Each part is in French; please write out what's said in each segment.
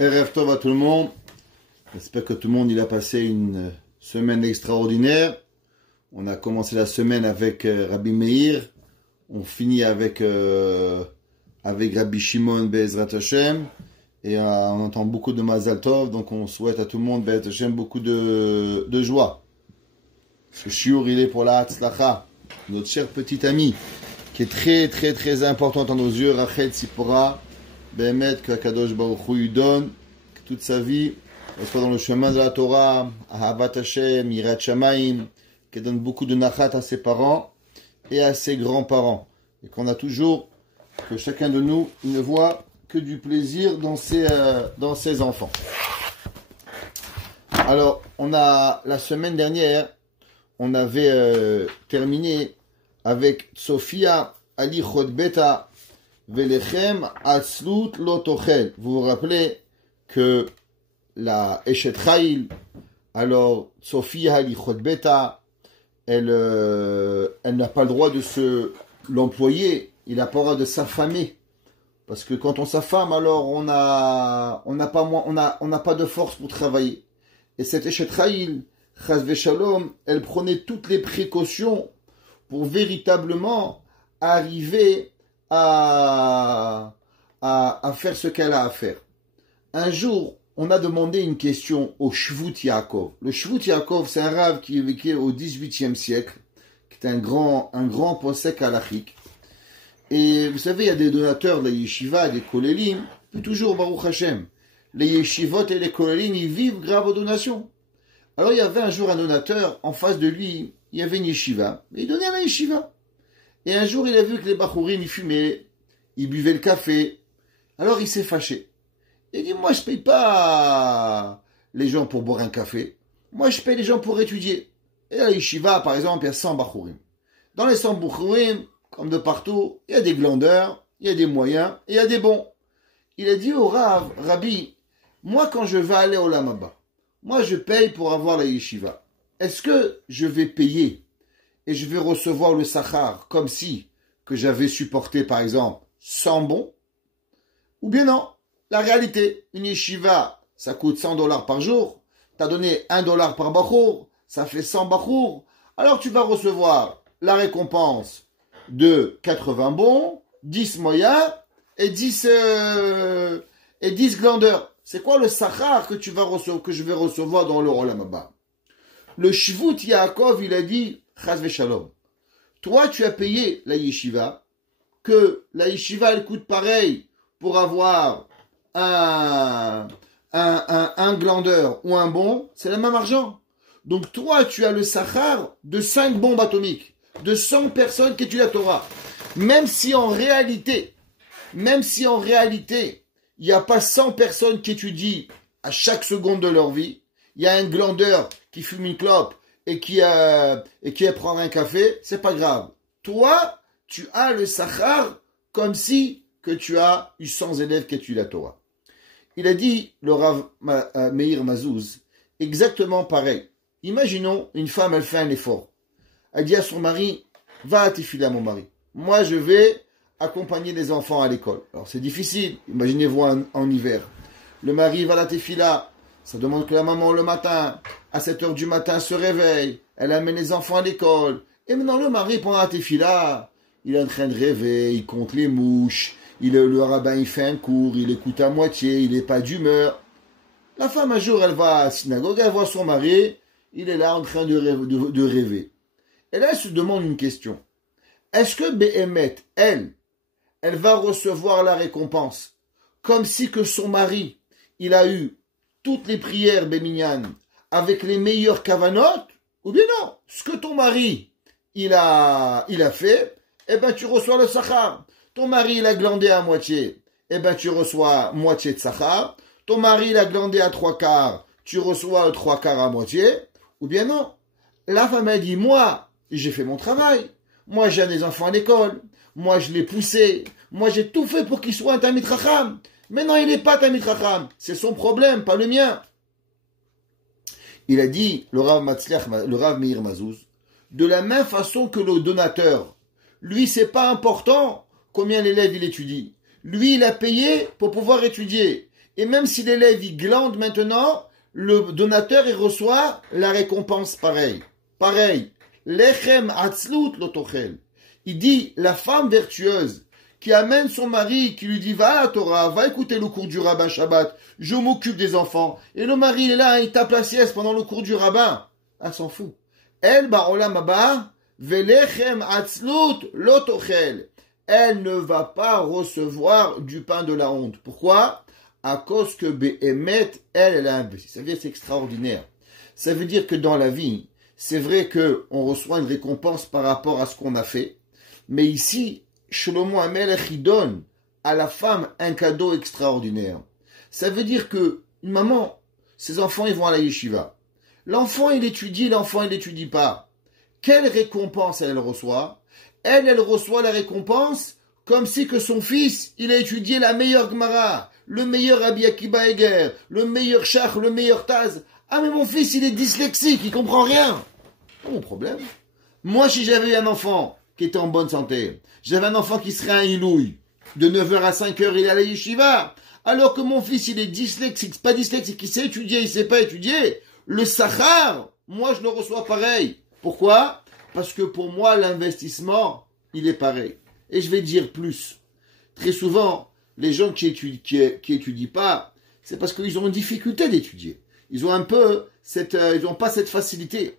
Erev Tov à tout le monde. J'espère que tout le monde il a passé une semaine extraordinaire. On a commencé la semaine avec Rabbi Meir. On finit avec Rabbi Shimon Be'ezrat Hashem. Et on entend beaucoup de Mazal Tov. Donc on souhaite à tout le monde Be'ezrat Hashem beaucoup de joie. Ce shiur il est pour la Hatzlacha, notre chère petite amie, qui est très très très importante dans nos yeux, Rachel Tzipora. Behemet que Kadosh Baruch Hu lui donne, que toute sa vie, elle soit dans le chemin de la Torah, Ahavat Hashem, Yirat Shamayim, qu'elle donne beaucoup de nachat à ses parents et à ses grands-parents. Et qu'on a toujours, que chacun de nous ne voit que du plaisir dans ses enfants. Alors, la semaine dernière, on avait terminé avec Sophia Ali Chodbeta, Velechem Atzlut Lotochel. Vous vous rappelez que la Eshet Chayil, alors Sophia Ali Chodbeta, elle n'a pas le droit de l'employer, il n'a pas le droit de s'affamer. Parce que quand on s'affame, alors on n'a pas de force pour travailler. Et cette Eshet Chayil, Chas Veshalom, elle prenait toutes les précautions pour véritablement arriver à faire ce qu'elle a à faire. Un jour, on a demandé une question au Shvut Yaakov. Le Shvut Yaakov, c'est un rave qui vécut au XVIIIe siècle, qui est un grand posek halachique. Et vous savez, il y a des donateurs de la yeshiva, des kolélim, puis toujours Baruch Hashem. Les yeshivot et les kolélim, ils vivent grave aux donations. Alors il y avait un jour un donateur, en face de lui, il y avait une yeshiva, et il donnait à la yeshiva. Et un jour, il a vu que les bachourim, ils fumaient, ils buvaient le café. Alors, il s'est fâché. Il dit, moi, je paye pas les gens pour boire un café. Moi, je paye les gens pour étudier. Et à la yeshiva, par exemple, il y a 100 bachourim. Dans les 100 bachourim, comme de partout, il y a des glandeurs, il y a des moyens, et il y a des bons. Il a dit au Rav, Rabbi, moi, quand je vais aller au Lamaba, moi, je paye pour avoir la yeshiva. Est-ce que je vais payer et je vais recevoir le sachar comme si que j'avais supporté, par exemple, 100 bons? Ou bien non, la réalité, une yeshiva, ça coûte $100 par jour, tu as donné $1 par bachour, ça fait 100 bachour, alors tu vas recevoir la récompense de 80 bons, 10 moyens et 10 glandeurs. C'est quoi le sachar que je vais recevoir dans le Olam Haba? Le Shvut Yaakov, il a dit, Chas Veshalom, toi tu as payé la yeshiva, que la yeshiva elle coûte pareil pour avoir un glandeur ou un bon, c'est le même argent. Donc toi tu as le sachar de 5 bombes atomiques, de 100 personnes qui étudient la Torah. Même si en réalité, il n'y a pas 100 personnes qui étudient à chaque seconde de leur vie, il y a un glandeur qui fume une clope et qui prend un café, c'est pas grave. Toi, tu as le sachar comme si que tu as eu 100 élèves qui étudient la Torah. Il a dit, le Rav Meir Mazouz, exactement pareil. Imaginons, une femme, elle fait un effort. Elle dit à son mari, va à Tefila, mon mari. Moi, je vais accompagner les enfants à l'école. Alors, c'est difficile. Imaginez-vous en hiver. Le mari va à la Tefila. Ça demande que la maman, le matin, à 7h du matin, se réveille. Elle amène les enfants à l'école. Et maintenant, le mari, pendant la Tefila, il est en train de rêver, il compte les mouches. Le rabbin, il fait un cours, il écoute à moitié, il n'est pas d'humeur. La femme, un jour, elle va à la synagogue, elle voit son mari, il est là en train de rêver. Et là, elle se demande une question. Est-ce que Behemet, elle va recevoir la récompense comme si que son mari, il a eu toutes les prières Béminyan avec les meilleurs kavanot, ou bien non, ce que ton mari il a fait, eh ben tu reçois le sachar. Ton mari il a glandé à moitié, eh ben tu reçois moitié de sachar. Ton mari il a glandé à 3/4, tu reçois 3/4 à moitié, ou bien non. La femme a dit, moi j'ai fait mon travail, moi j'ai des enfants à l'école, moi je l'ai poussé, moi j'ai tout fait pour qu'il soit un Talmid Chacham. Mais non, il n'est pas Talmid Chacham. C'est son problème, pas le mien. Il a dit, le Rav Meir Mazouz, de la même façon que le donateur, lui, c'est pas important combien l'élève il étudie. Lui, il a payé pour pouvoir étudier. Et même si l'élève il glande maintenant, le donateur il reçoit la récompense pareil. Pareil. Lechem atzlut lotochel. Il dit, la femme vertueuse qui amène son mari, qui lui dit, va à la Torah, va écouter le cours du rabbin Shabbat, je m'occupe des enfants. Et le mari il est là, il tape la sieste pendant le cours du rabbin. Elle s'en fout. Elle, ba'olam haba, velechem atzlut lotochel. Elle ne va pas recevoir du pain de la honte. Pourquoi? À cause que Behemet, elle a investi. Ça veut dire que c'est extraordinaire. Ça veut dire que dans la vie, c'est vrai qu'on reçoit une récompense par rapport à ce qu'on a fait. Mais ici, Shlomo HaMelech, il donne à la femme un cadeau extraordinaire. Ça veut dire que une maman, ses enfants, ils vont à la yeshiva. L'enfant, il étudie, l'enfant, il n'étudie pas. Quelle récompense elle reçoit? Elle reçoit la récompense comme si que son fils, il a étudié la meilleure Gemara, le meilleur Rabbi Akiba Eger, le meilleur Shach, le meilleur Taz. Ah, mais mon fils, il est dyslexique, il comprend rien. Pas mon problème. Moi, si j'avais un enfant qui était en bonne santé, j'avais un enfant qui serait un ilouï, de 9h à 5h, il est à la yeshiva, alors que mon fils, il est dyslexique, pas dyslexique, il sait étudier, il sait pas étudier, le sachar, moi, je le reçois pareil. Pourquoi? Parce que pour moi, l'investissement, il est pareil. Et je vais dire plus. Très souvent, les gens qui étudient pas, c'est parce qu'ils ont une difficulté d'étudier. Ils ont un peu ils ont pas cette facilité.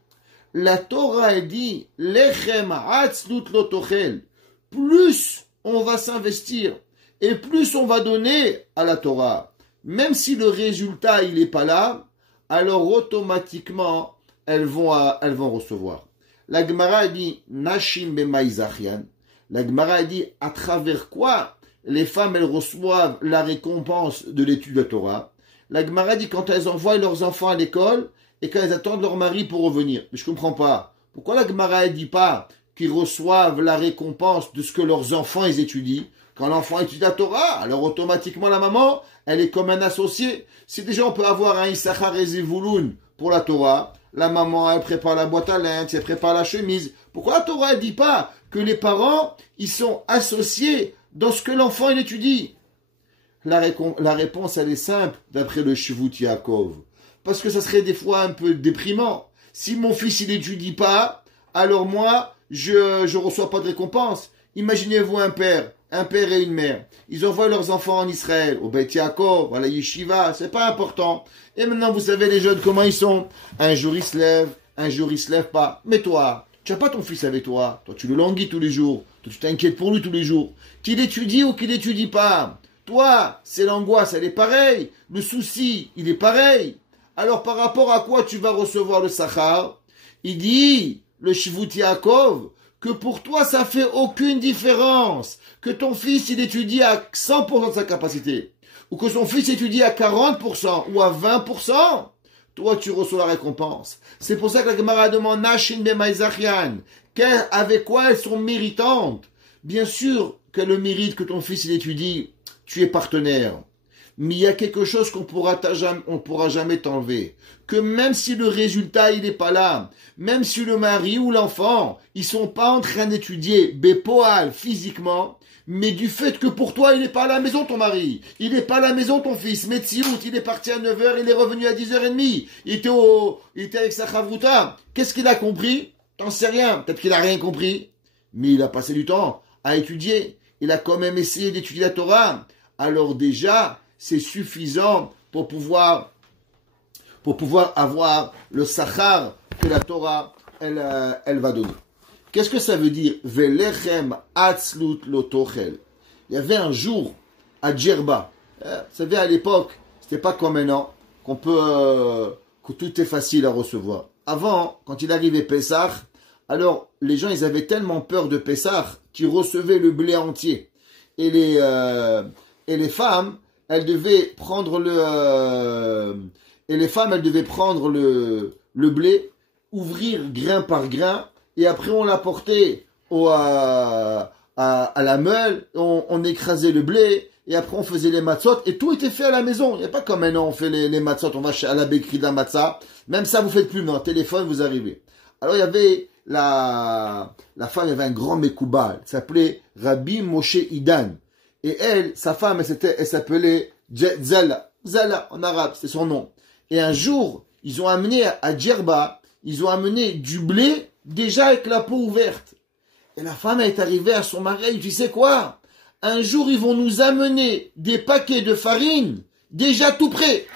La Torah dit, lechem atzlut lotochel. Plus on va s'investir et plus on va donner à la Torah. Même si le résultat, il est pas là, alors automatiquement, elles vont recevoir. La Gemara dit, Nashim b'maizachian. La Gemara dit, à travers quoi les femmes, elles reçoivent la récompense de l'étude de la Torah. La Gemara dit, quand elles envoient leurs enfants à l'école et quand elles attendent leur mari pour revenir. Mais je comprends pas. Pourquoi la Gemara, elle dit pas qu'ils reçoivent la récompense de ce que leurs enfants, ils étudient? Quand l'enfant étudie la Torah, alors automatiquement la maman, elle est comme un associé. Si déjà on peut avoir un Issachar et Zevulun pour la Torah, la maman, elle prépare la boîte à linge, elle prépare la chemise. Pourquoi la Torah, elle dit pas que les parents, ils sont associés dans ce que l'enfant, il étudie? La réponse, elle est simple, d'après le Shvut Yaakov. Parce que ça serait des fois un peu déprimant. Si mon fils, il n'étudie pas, alors moi, je reçois pas de récompense. Imaginez-vous un père et une mère. Ils envoient leurs enfants en Israël, au Beit Yaakov, à la Yeshiva, c'est pas important. Et maintenant, vous savez, les jeunes, comment ils sont? Un jour, ils se lèvent, un jour, ils se lèvent pas. Mais toi, tu n'as pas ton fils avec toi. Toi, tu le languis tous les jours. Toi, tu t'inquiètes pour lui tous les jours. Qu'il étudie ou qu'il n'étudie pas. Toi, c'est l'angoisse, elle est pareille. Le souci, il est pareil. Alors, par rapport à quoi tu vas recevoir le sachar? Il dit, le Shvut Yaakov, que pour toi, ça fait aucune différence. Que ton fils, il étudie à 100% de sa capacité. Ou que son fils étudie à 40% ou à 20%. Toi, tu reçois la récompense. C'est pour ça que la Gemara demande, Nashin b'maizachian. Avec quoi elles sont méritantes? Bien sûr que le mérite que ton fils, il étudie, tu es partenaire. Mais il y a quelque chose qu'on pourra jamais t'enlever. Que même si le résultat, il n'est pas là, même si le mari ou l'enfant, ils sont pas en train d'étudier, bépoal, physiquement, mais du fait que pour toi, il n'est pas à la maison, ton mari. Il n'est pas à la maison, ton fils. Metsiout, il est parti à 9h, il est revenu à 10h30. Il était avec sa chavruta. Qu'est-ce qu'il a compris? T'en sais rien. Peut-être qu'il a rien compris. Mais il a passé du temps à étudier. Il a quand même essayé d'étudier la Torah. Alors déjà, c'est suffisant pour pouvoir avoir le sachar que la Torah, elle va donner. Qu'est-ce que ça veut dire? Velechem atzlut lotochel. Il y avait un jour à Djerba. Vous savez, à l'époque, c'était pas comme maintenant, que tout est facile à recevoir. Avant, quand il arrivait Pessah, alors les gens, ils avaient tellement peur de Pessah qu'ils recevaient le blé entier. Et les femmes, elles devaient prendre le blé, ouvrir grain par grain, et après on l'apportait à la meule, on écrasait le blé, et après on faisait les matzot, et tout était fait à la maison. Il n'y a pas comme maintenant on fait les matzot, on va à la bakery d'un matzah, même ça vous faites plus, mais en téléphone vous arrivez. Alors il y avait la femme, il y avait un grand Mekoubal, elle s'appelait Rabbi Moshe Idan, et elle, sa femme, elle s'appelait Zella. Zala, en arabe, c'est son nom. Et un jour, ils ont amené à Djerba, ils ont amené du blé, déjà avec la peau ouverte. Et la femme est arrivée à son mari, tu sais quoi? Un jour, ils vont nous amener des paquets de farine, déjà tout prêt.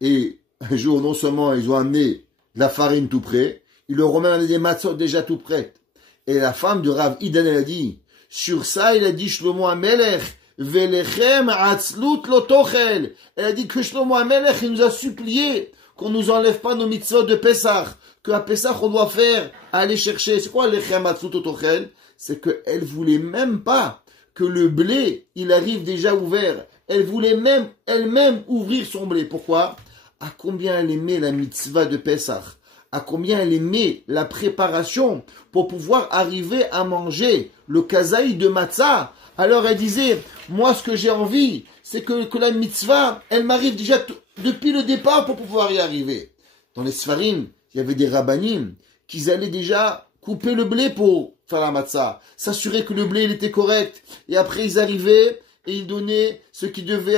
Et un jour, non seulement ils ont amené de la farine tout prêt, ils leur ont même amené des matzot déjà tout prêtes. Et la femme de Rav Idan, elle a dit, sur ça, il a dit Shlomo HaMelech, Velechem atzlut lo tochel. Elle a dit que Shlomo HaMelech, il nous a supplié qu'on nous enlève pas nos mitzvot de Pessah, qu'à Pessah, on doit faire, aller chercher. C'est quoi Lechem atzlut lo tochel? C'est qu'elle voulait même pas que le blé, il arrive déjà ouvert. Elle voulait même, elle-même, ouvrir son blé. Pourquoi? À combien elle aimait la mitzvah de Pessah? À combien elle aimait la préparation pour pouvoir arriver à manger le kazaï de matzah. Alors elle disait, moi ce que j'ai envie, c'est que la mitzvah, elle m'arrive déjà depuis le départ pour pouvoir y arriver. Dans les Sfarim, il y avait des rabbanim qui allaient déjà couper le blé pour faire la matzah, s'assurer que le blé il était correct. Et après ils arrivaient et ils donnaient ce qui devait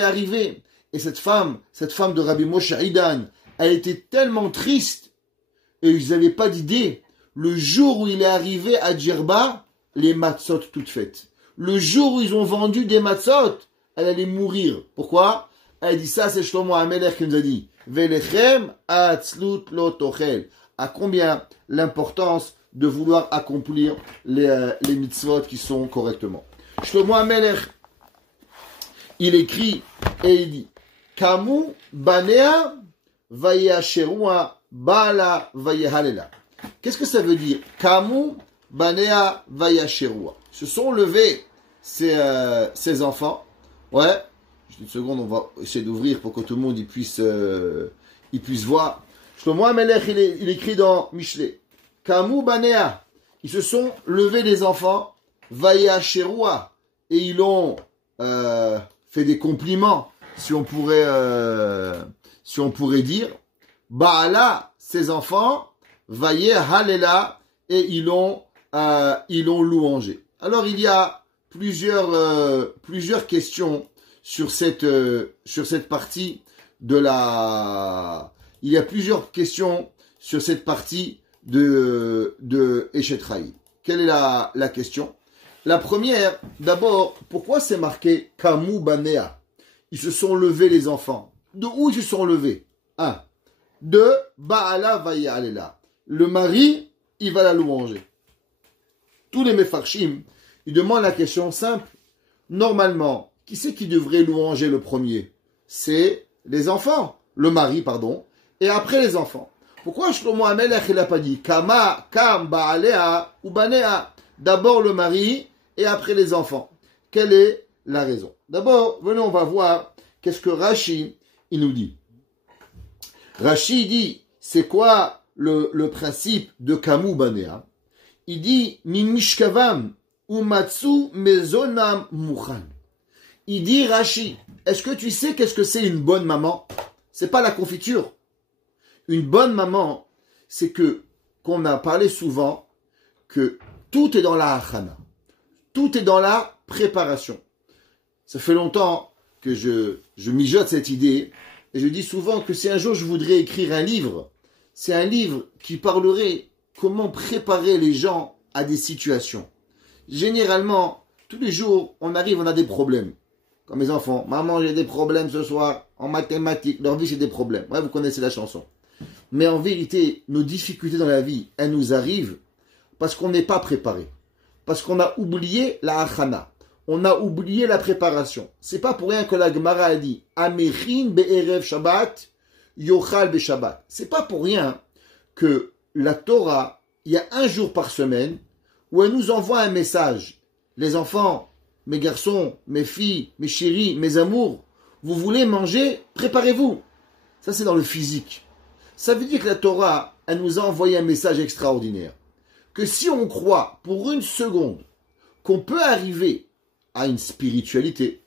arriver. Et cette femme de Rabbi Moshe Idan, elle était tellement triste et ils n'avaient pas d'idée. Le jour où il est arrivé à Djerba, les matzot toutes faites. Le jour où ils ont vendu des matzot, elle allait mourir. Pourquoi? Elle dit ça, c'est Shlomo HaMelech qui nous a dit. Velechem atzlut lo tochel. À combien l'importance de vouloir accomplir les mitzvot qui sont correctement. Shlomo HaMelech, il écrit et il dit Kamu banea vayasherua bala vayehalela. Qu'est-ce que ça veut dire? Kamu banea vayasherua. Se sont levés ces enfants. Ouais. Une seconde, on va essayer d'ouvrir pour que tout le monde y puisse voir. Shlomo HaMelech, il écrit dans Mishlei. Kamu banea. Ils se sont levés les enfants. Vayasherua. Et ils ont fait des compliments, si on pourrait dire. Baala, ces enfants, vayehalela, et ils l'ont louangé. Alors il y a plusieurs questions sur cette partie de la. Il y a plusieurs questions sur cette partie de Eshet Raï. Quelle est la question? La première, d'abord, pourquoi c'est marqué Kamu Banea? Ils se sont levés les enfants. De où ils se sont levés? 1. 2. Baala Vayalela. Le mari, il va la louanger. Tous les Mefarshim, ils demandent la question simple. Normalement, qui c'est qui devrait louanger le premier? C'est les enfants. Le mari, pardon. Et après les enfants. Pourquoi Shlomo HaMelech, il n'a pas dit Kam Baalea ou Banea? D'abord le mari et après les enfants. Quelle est la raison? D'abord, venez, on va voir qu'est-ce que Rashi, il nous dit. Rashi dit, c'est quoi le principe de Kamu Banea? Il dit, Mimishkavam umatsu mezonam muchan. Il dit, Rashi, est-ce que tu sais qu'est-ce que c'est une bonne maman? C'est pas la confiture. Une bonne maman, c'est qu'on a parlé souvent que tout est dans la hachana. Tout est dans la préparation. Ça fait longtemps que je mijote cette idée et je dis souvent que si un jour je voudrais écrire un livre, c'est un livre qui parlerait comment préparer les gens à des situations. Généralement, tous les jours, on a des problèmes. Comme mes enfants, maman, j'ai des problèmes ce soir en mathématiques. Leur vie, c'est des problèmes. Ouais, vous connaissez la chanson. Mais en vérité, nos difficultés dans la vie, elles nous arrivent parce qu'on n'est pas préparé. Parce qu'on a oublié la achana. On a oublié la préparation. C'est pas pour rien que la Gemara a dit Amechin be'erev Shabbat, yochal be'Shabbat. C'est pas pour rien que la Torah, il y a un jour par semaine où elle nous envoie un message. Les enfants, mes garçons, mes filles, mes chéris, mes amours, vous voulez manger, préparez-vous. Ça, c'est dans le physique. Ça veut dire que la Torah, elle nous a envoyé un message extraordinaire. Que si on croit pour une seconde qu'on peut arriver à une spiritualité,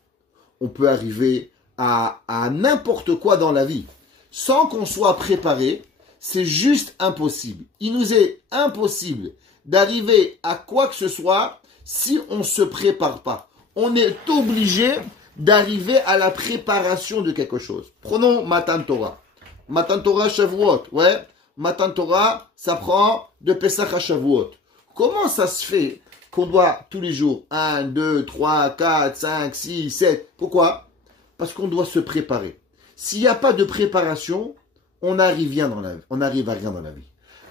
on peut arriver à n'importe quoi dans la vie, sans qu'on soit préparé, c'est juste impossible. Il nous est impossible d'arriver à quoi que ce soit si on ne se prépare pas. On est obligé d'arriver à la préparation de quelque chose. Prenons Matan Torah. Matan Torah Shavuot, ouais. Matan Torah, ça prend de Pesach à Shavuot. Comment ça se fait qu'on doit tous les jours 1, 2, 3, 4, 5, 6, 7. Pourquoi? Parce qu'on doit se préparer. S'il n'y a pas de préparation, on n'arrive à rien dans la vie.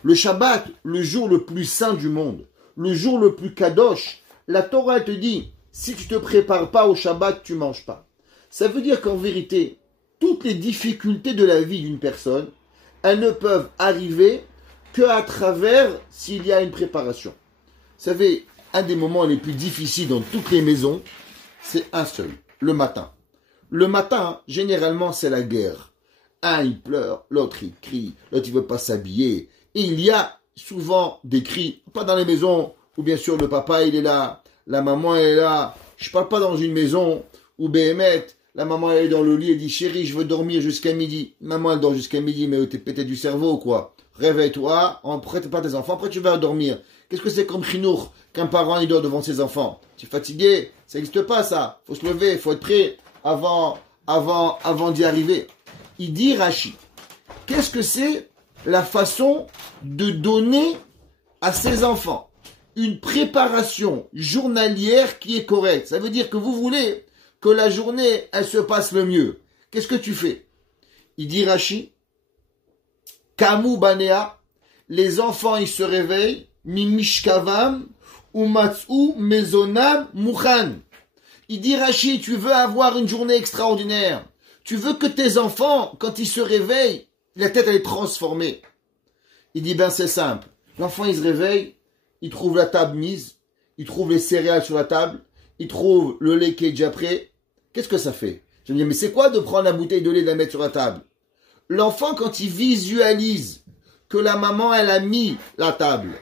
Le Shabbat, le jour le plus saint du monde, le jour le plus kadosh, la Torah elle te dit, si tu ne te prépares pas au Shabbat, tu ne manges pas. Ça veut dire qu'en vérité, toutes les difficultés de la vie d'une personne, elles ne peuvent arriver qu'à travers s'il y a une préparation. Vous savez, un des moments les plus difficiles dans toutes les maisons, c'est un seul, le matin. Le matin, généralement, c'est la guerre. Un, il pleure, l'autre, il crie, l'autre, il ne veut pas s'habiller. Et il y a souvent des cris, pas dans les maisons où bien sûr le papa, il est là, la maman, elle est là. Je ne parle pas dans une maison où Béhémet, la maman, elle est dans le lit et dit, chérie, je veux dormir jusqu'à midi. Maman, elle dort jusqu'à midi, mais t'es pété du cerveau, quoi. Réveille-toi, prête pas tes enfants, après tu vas dormir. Qu'est-ce que c'est comme chinour qu'un parent, il dort devant ses enfants? Tu es fatigué? Ça n'existe pas, ça. Faut se lever, faut être prêt avant d'y arriver. Il dit Rashi, qu'est-ce que c'est la façon de donner à ses enfants une préparation journalière qui est correcte? Ça veut dire que vous voulez que la journée, elle se passe le mieux. Qu'est-ce que tu fais? Il dit Rashi, Kamu Banea, les enfants, ils se réveillent, Mimishkavam, Umatsu, Mezonam, Mukhan. Il dit Rashi, tu veux avoir une journée extraordinaire. Tu veux que tes enfants, quand ils se réveillent, la tête elle est transformée. Il dit ben c'est simple. L'enfant il se réveille, il trouve la table mise, il trouve les céréales sur la table, il trouve le lait qui est déjà prêt. Qu'est-ce que ça fait? Je me dis mais c'est quoi de prendre la bouteille de lait et de la mettre sur la table? L'enfant quand il visualise que la maman elle a mis la table,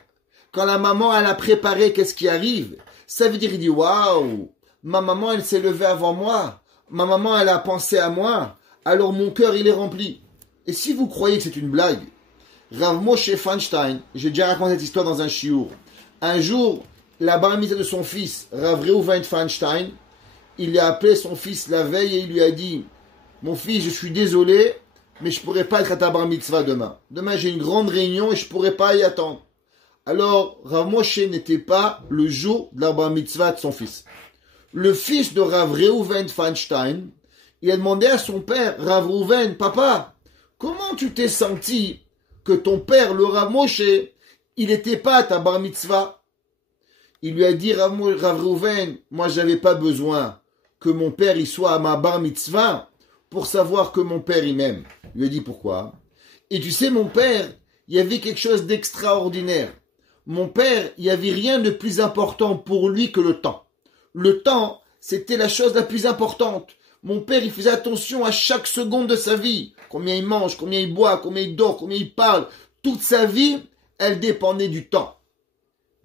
quand la maman elle a préparé qu'est-ce qui arrive, ça veut dire il dit waouh, ma maman elle s'est levée avant moi. Ma maman, elle a pensé à moi, alors mon cœur, il est rempli. Et si vous croyez que c'est une blague, Rav Moshe Feinstein, j'ai déjà raconté cette histoire dans un shiur. Un jour, la bar mitzvah de son fils, Rav Reuven Feinstein, il a appelé son fils la veille et il lui a dit, mon fils, je suis désolé, mais je ne pourrai pas être à ta bar mitzvah demain. Demain, j'ai une grande réunion et je ne pourrai pas y attendre. Alors, Rav Moshe n'était pas le jour de la bar mitzvah de son fils. Le fils de Rav Reuven Feinstein, il a demandé à son père, Rav Reuven, papa, comment tu t'es senti que ton père, le Rav Moshe, il n'était pas à ta bar mitzvah? Il lui a dit, Rav Reuven, moi j'avais pas besoin que mon père il soit à ma bar mitzvah pour savoir que mon père il m'aime. Il lui a dit pourquoi? Et tu sais, mon père, il y avait quelque chose d'extraordinaire. Mon père, il n'y avait rien de plus important pour lui que le temps. Le temps, c'était la chose la plus importante. Mon père, il faisait attention à chaque seconde de sa vie. Combien il mange, combien il boit, combien il dort, combien il parle. Toute sa vie, elle dépendait du temps.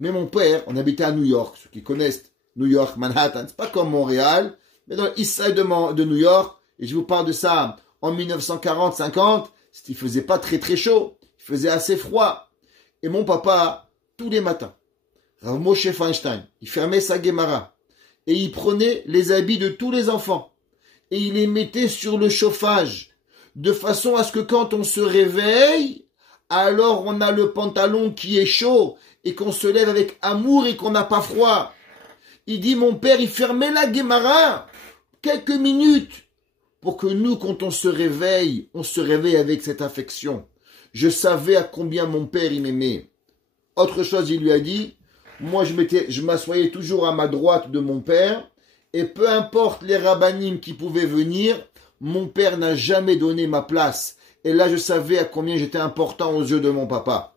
Mais mon père, on habitait à New York. Ceux qui connaissent New York, Manhattan, c'est pas comme Montréal, mais dans l'East Side de New York. Et je vous parle de ça en 1940-50. Il faisait pas très très chaud. Il faisait assez froid. Et mon papa, tous les matins, Rav Moshe Feinstein, il fermait sa Gemara. Et il prenait les habits de tous les enfants et il les mettait sur le chauffage, de façon à ce que quand on se réveille, alors on a le pantalon qui est chaud et qu'on se lève avec amour et qu'on n'a pas froid. Il dit, mon père, il fermait la Gemara quelques minutes pour que nous, quand on se réveille avec cette affection. Je savais à combien mon père il m'aimait. Autre chose, il lui a dit, moi, je m'assoyais toujours à ma droite de mon père, et peu importe les rabbinim qui pouvaient venir, mon père n'a jamais donné ma place. Et là, je savais à combien j'étais important aux yeux de mon papa.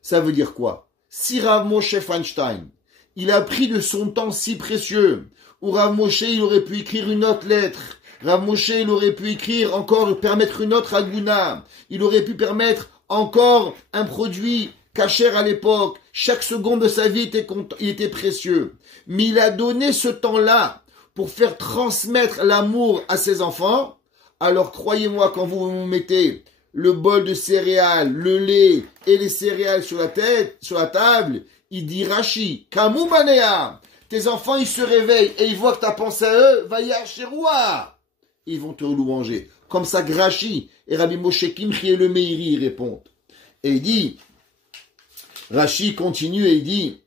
Ça veut dire quoi? Si Rav Moshe Feinstein, il a pris de son temps si précieux, où Rav Moshe, il aurait pu écrire une autre lettre, Rav Moshe, il aurait pu écrire encore, permettre une autre aguna, il aurait pu permettre encore un produit Kasher à l'époque, chaque seconde de sa vie il était précieux. Mais il a donné ce temps-là pour faire transmettre l'amour à ses enfants. Alors croyez-moi, quand vous mettez le bol de céréales, le lait et les céréales sur la table, il dit Rashi, Kamu Banea, tes enfants, ils se réveillent et ils voient que tu as pensé à eux, Vaya Sheroua. Ils vont te louanger. Comme ça, Rashi et Rabbi Moshe Kimchi et le Meiri répondent. Et il dit, Rashi continue et il dit,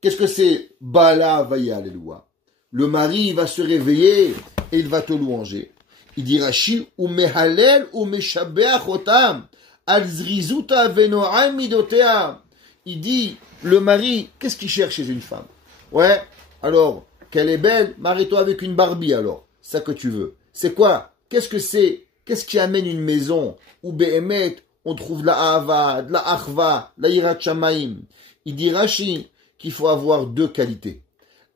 qu'est-ce que c'est Bala Vaya Alléluia. Le mari, il va se réveiller et il va te louanger. Il dit Rashi, ou mehalel ou meshabeach otam, al zrizuta veno'am midotea. Il dit, le mari, qu'est-ce qu'il cherche chez une femme? Ouais, alors, qu'elle est belle, marie-toi avec une Barbie alors. C'est ça que tu veux. C'est quoi? Qu'est-ce que c'est? Qu'est-ce qui amène une maison où Behemet, on trouve de la Ahava, de la Achva, la Yirat Shamaim? Il dit Rashi qu'il faut avoir deux qualités.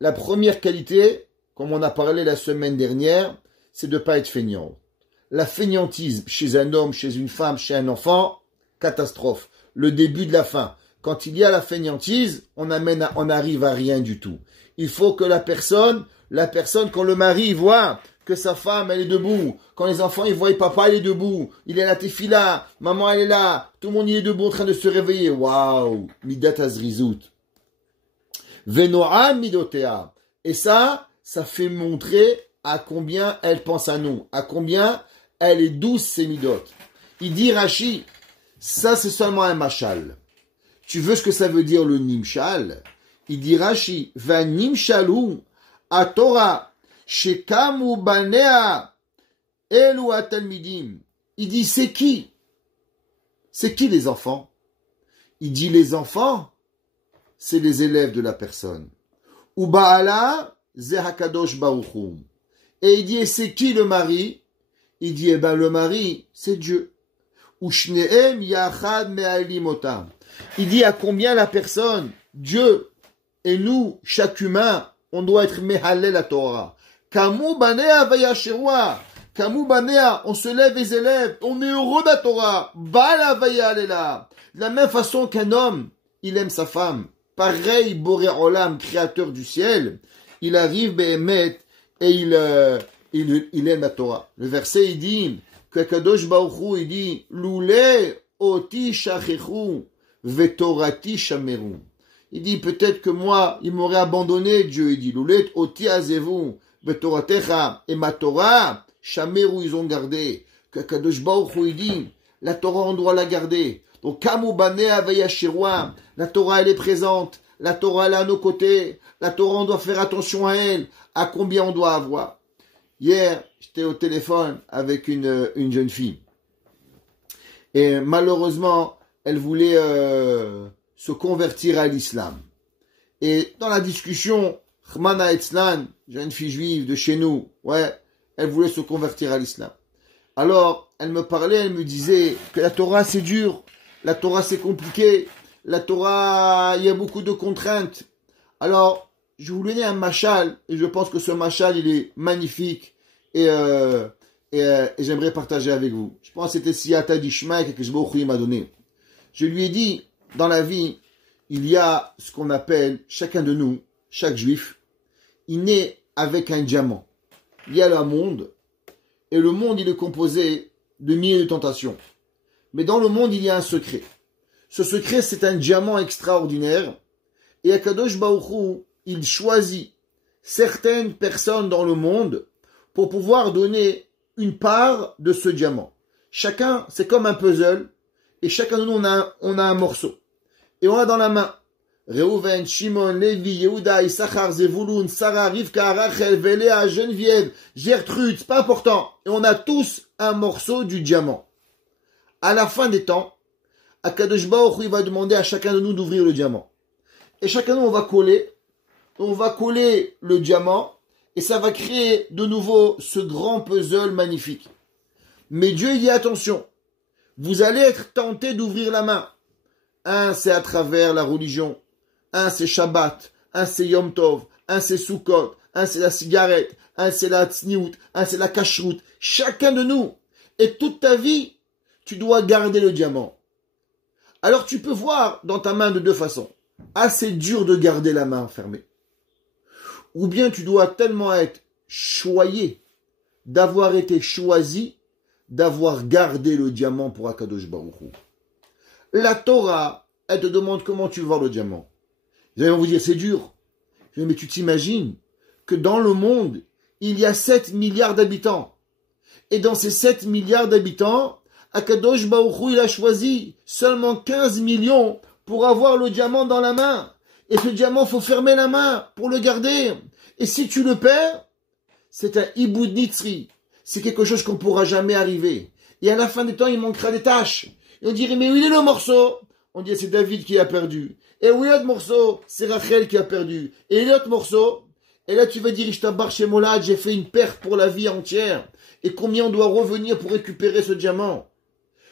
La première qualité, comme on a parlé la semaine dernière, c'est de ne pas être feignant. La feignantise chez un homme, chez une femme, chez un enfant, catastrophe. Le début de la fin. Quand il y a la feignantise, on arrive à rien du tout. Il faut que la personne, quand le mari voit que sa femme, elle est debout, quand les enfants, ils voient papa, il est debout, il est à la tefila, maman, elle est là, tout le monde, il est debout en train de se réveiller. Waouh! Midat azrizout. Venoa midotea. Et ça fait montrer à combien elle pense à nous, à combien elle est douce, ces midot. Il dit Rashi, ça c'est seulement un machal. Tu veux ce que ça veut dire le nimshal? Il dit Rashi, va nimshalu a Torah shekamu banea elu atalmidim. Il dit c'est qui? C'est qui les enfants? Il dit les enfants, c'est les élèves de la personne. Ou baala ze hakadosh baruch hu. Et il dit et c'est qui le mari? Il dit eh ben le mari c'est Dieu. Ushneem yachad me'alim otam. Il dit à combien la personne, Dieu et nous, chaque humain, on doit être mehalel la Torah. Kamu banea vayasherua. Kamu banea, on se lève les élèves, on est heureux de la Torah. Bala vayalela. De la même façon qu'un homme, il aime sa femme. Pareil, Boré Olam, créateur du ciel, il arrive Behemet et il aime la Torah. Le verset, il dit que Kadosh Baruch Hu, il dit Loulé oti shachechu vetorati shameru. Il dit peut-être que moi, il m'aurait abandonné, Dieu. Il dit Loulé oti azevu vetoratecha et ma Torah shameru, ils ont gardé. Que Kadosh Baruch Hu, il dit la Torah, on doit la garder. Donc, Kamu Banea Vayashirwa, la Torah, elle est présente. La Torah, elle est à nos côtés. La Torah, on doit faire attention à elle. À combien on doit avoir? Hier, j'étais au téléphone avec une jeune fille. Et malheureusement, elle voulait se convertir à l'islam. Et dans la discussion, Khmana Etzlan, jeune fille juive de chez nous, ouais, elle voulait se convertir à l'islam. Alors, elle me parlait, elle me disait que la Torah, c'est dur. La Torah, c'est compliqué. La Torah, il y a beaucoup de contraintes. Alors, je vous donner un machal, et je pense que ce machal, il est magnifique, et j'aimerais partager avec vous. Je pense que c'était Siyata d'Ishmael que je m'a donné. Je lui ai dit, dans la vie, il y a ce qu'on appelle, chacun de nous, chaque juif, il naît avec un diamant. Il y a le monde, et le monde, il est composé de milliers de tentations. Mais dans le monde, il y a un secret. Ce secret, c'est un diamant extraordinaire. Et Akadosh Baruch Hu, il choisit certaines personnes dans le monde pour pouvoir donner une part de ce diamant. Chacun, c'est comme un puzzle. Et chacun de nous, on a un morceau. Et on a dans la main Reuven, Shimon, Lévi, Yehuda, Issachar, Zevulun, Sarah, Rivka, Rachel, Véléa, Geneviève, Gertrude, c'est pas important. Et on a tous un morceau du diamant. À la fin des temps, Akadosh Baruch Hu, il va demander à chacun de nous d'ouvrir le diamant. Et chacun de nous, on va coller le diamant, et ça va créer de nouveau ce grand puzzle magnifique. Mais Dieu, il dit attention, vous allez être tenté d'ouvrir la main. Un, c'est à travers la religion. Un, c'est Shabbat. Un, c'est Yom Tov. Un, c'est Sukkot. Un, c'est la cigarette. Un, c'est la tzniout. Un, c'est la kashrut. Chacun de nous. Et toute ta vie, tu dois garder le diamant. Alors tu peux voir dans ta main de deux façons. Ah, c'est dur de garder la main fermée. Ou bien tu dois tellement être choyé, d'avoir été choisi, d'avoir gardé le diamant pour Akadosh Baruch Hu. La Torah, elle te demande comment tu veux voir le diamant. Ils vont vous dire, c'est dur. Je dis, mais tu t'imagines que dans le monde, il y a 7 milliards d'habitants. Et dans ces 7 milliards d'habitants, Akadosh Baruch Hu, il a choisi seulement 15 millions pour avoir le diamant dans la main. Et ce diamant, faut fermer la main pour le garder. Et si tu le perds, c'est un Iboud Nitzri. C'est quelque chose qu'on ne pourra jamais arriver. Et à la fin des temps, il manquera des tâches. Et on dirait, mais où il est le morceau? On dit, c'est David qui a perdu. Et où est l'autre morceau? C'est Rachel qui a perdu. Et l'autre morceau? Et là, tu vas dire, Ishtabar Shemolad, j'ai fait une perte pour la vie entière. Et combien on doit revenir pour récupérer ce diamant?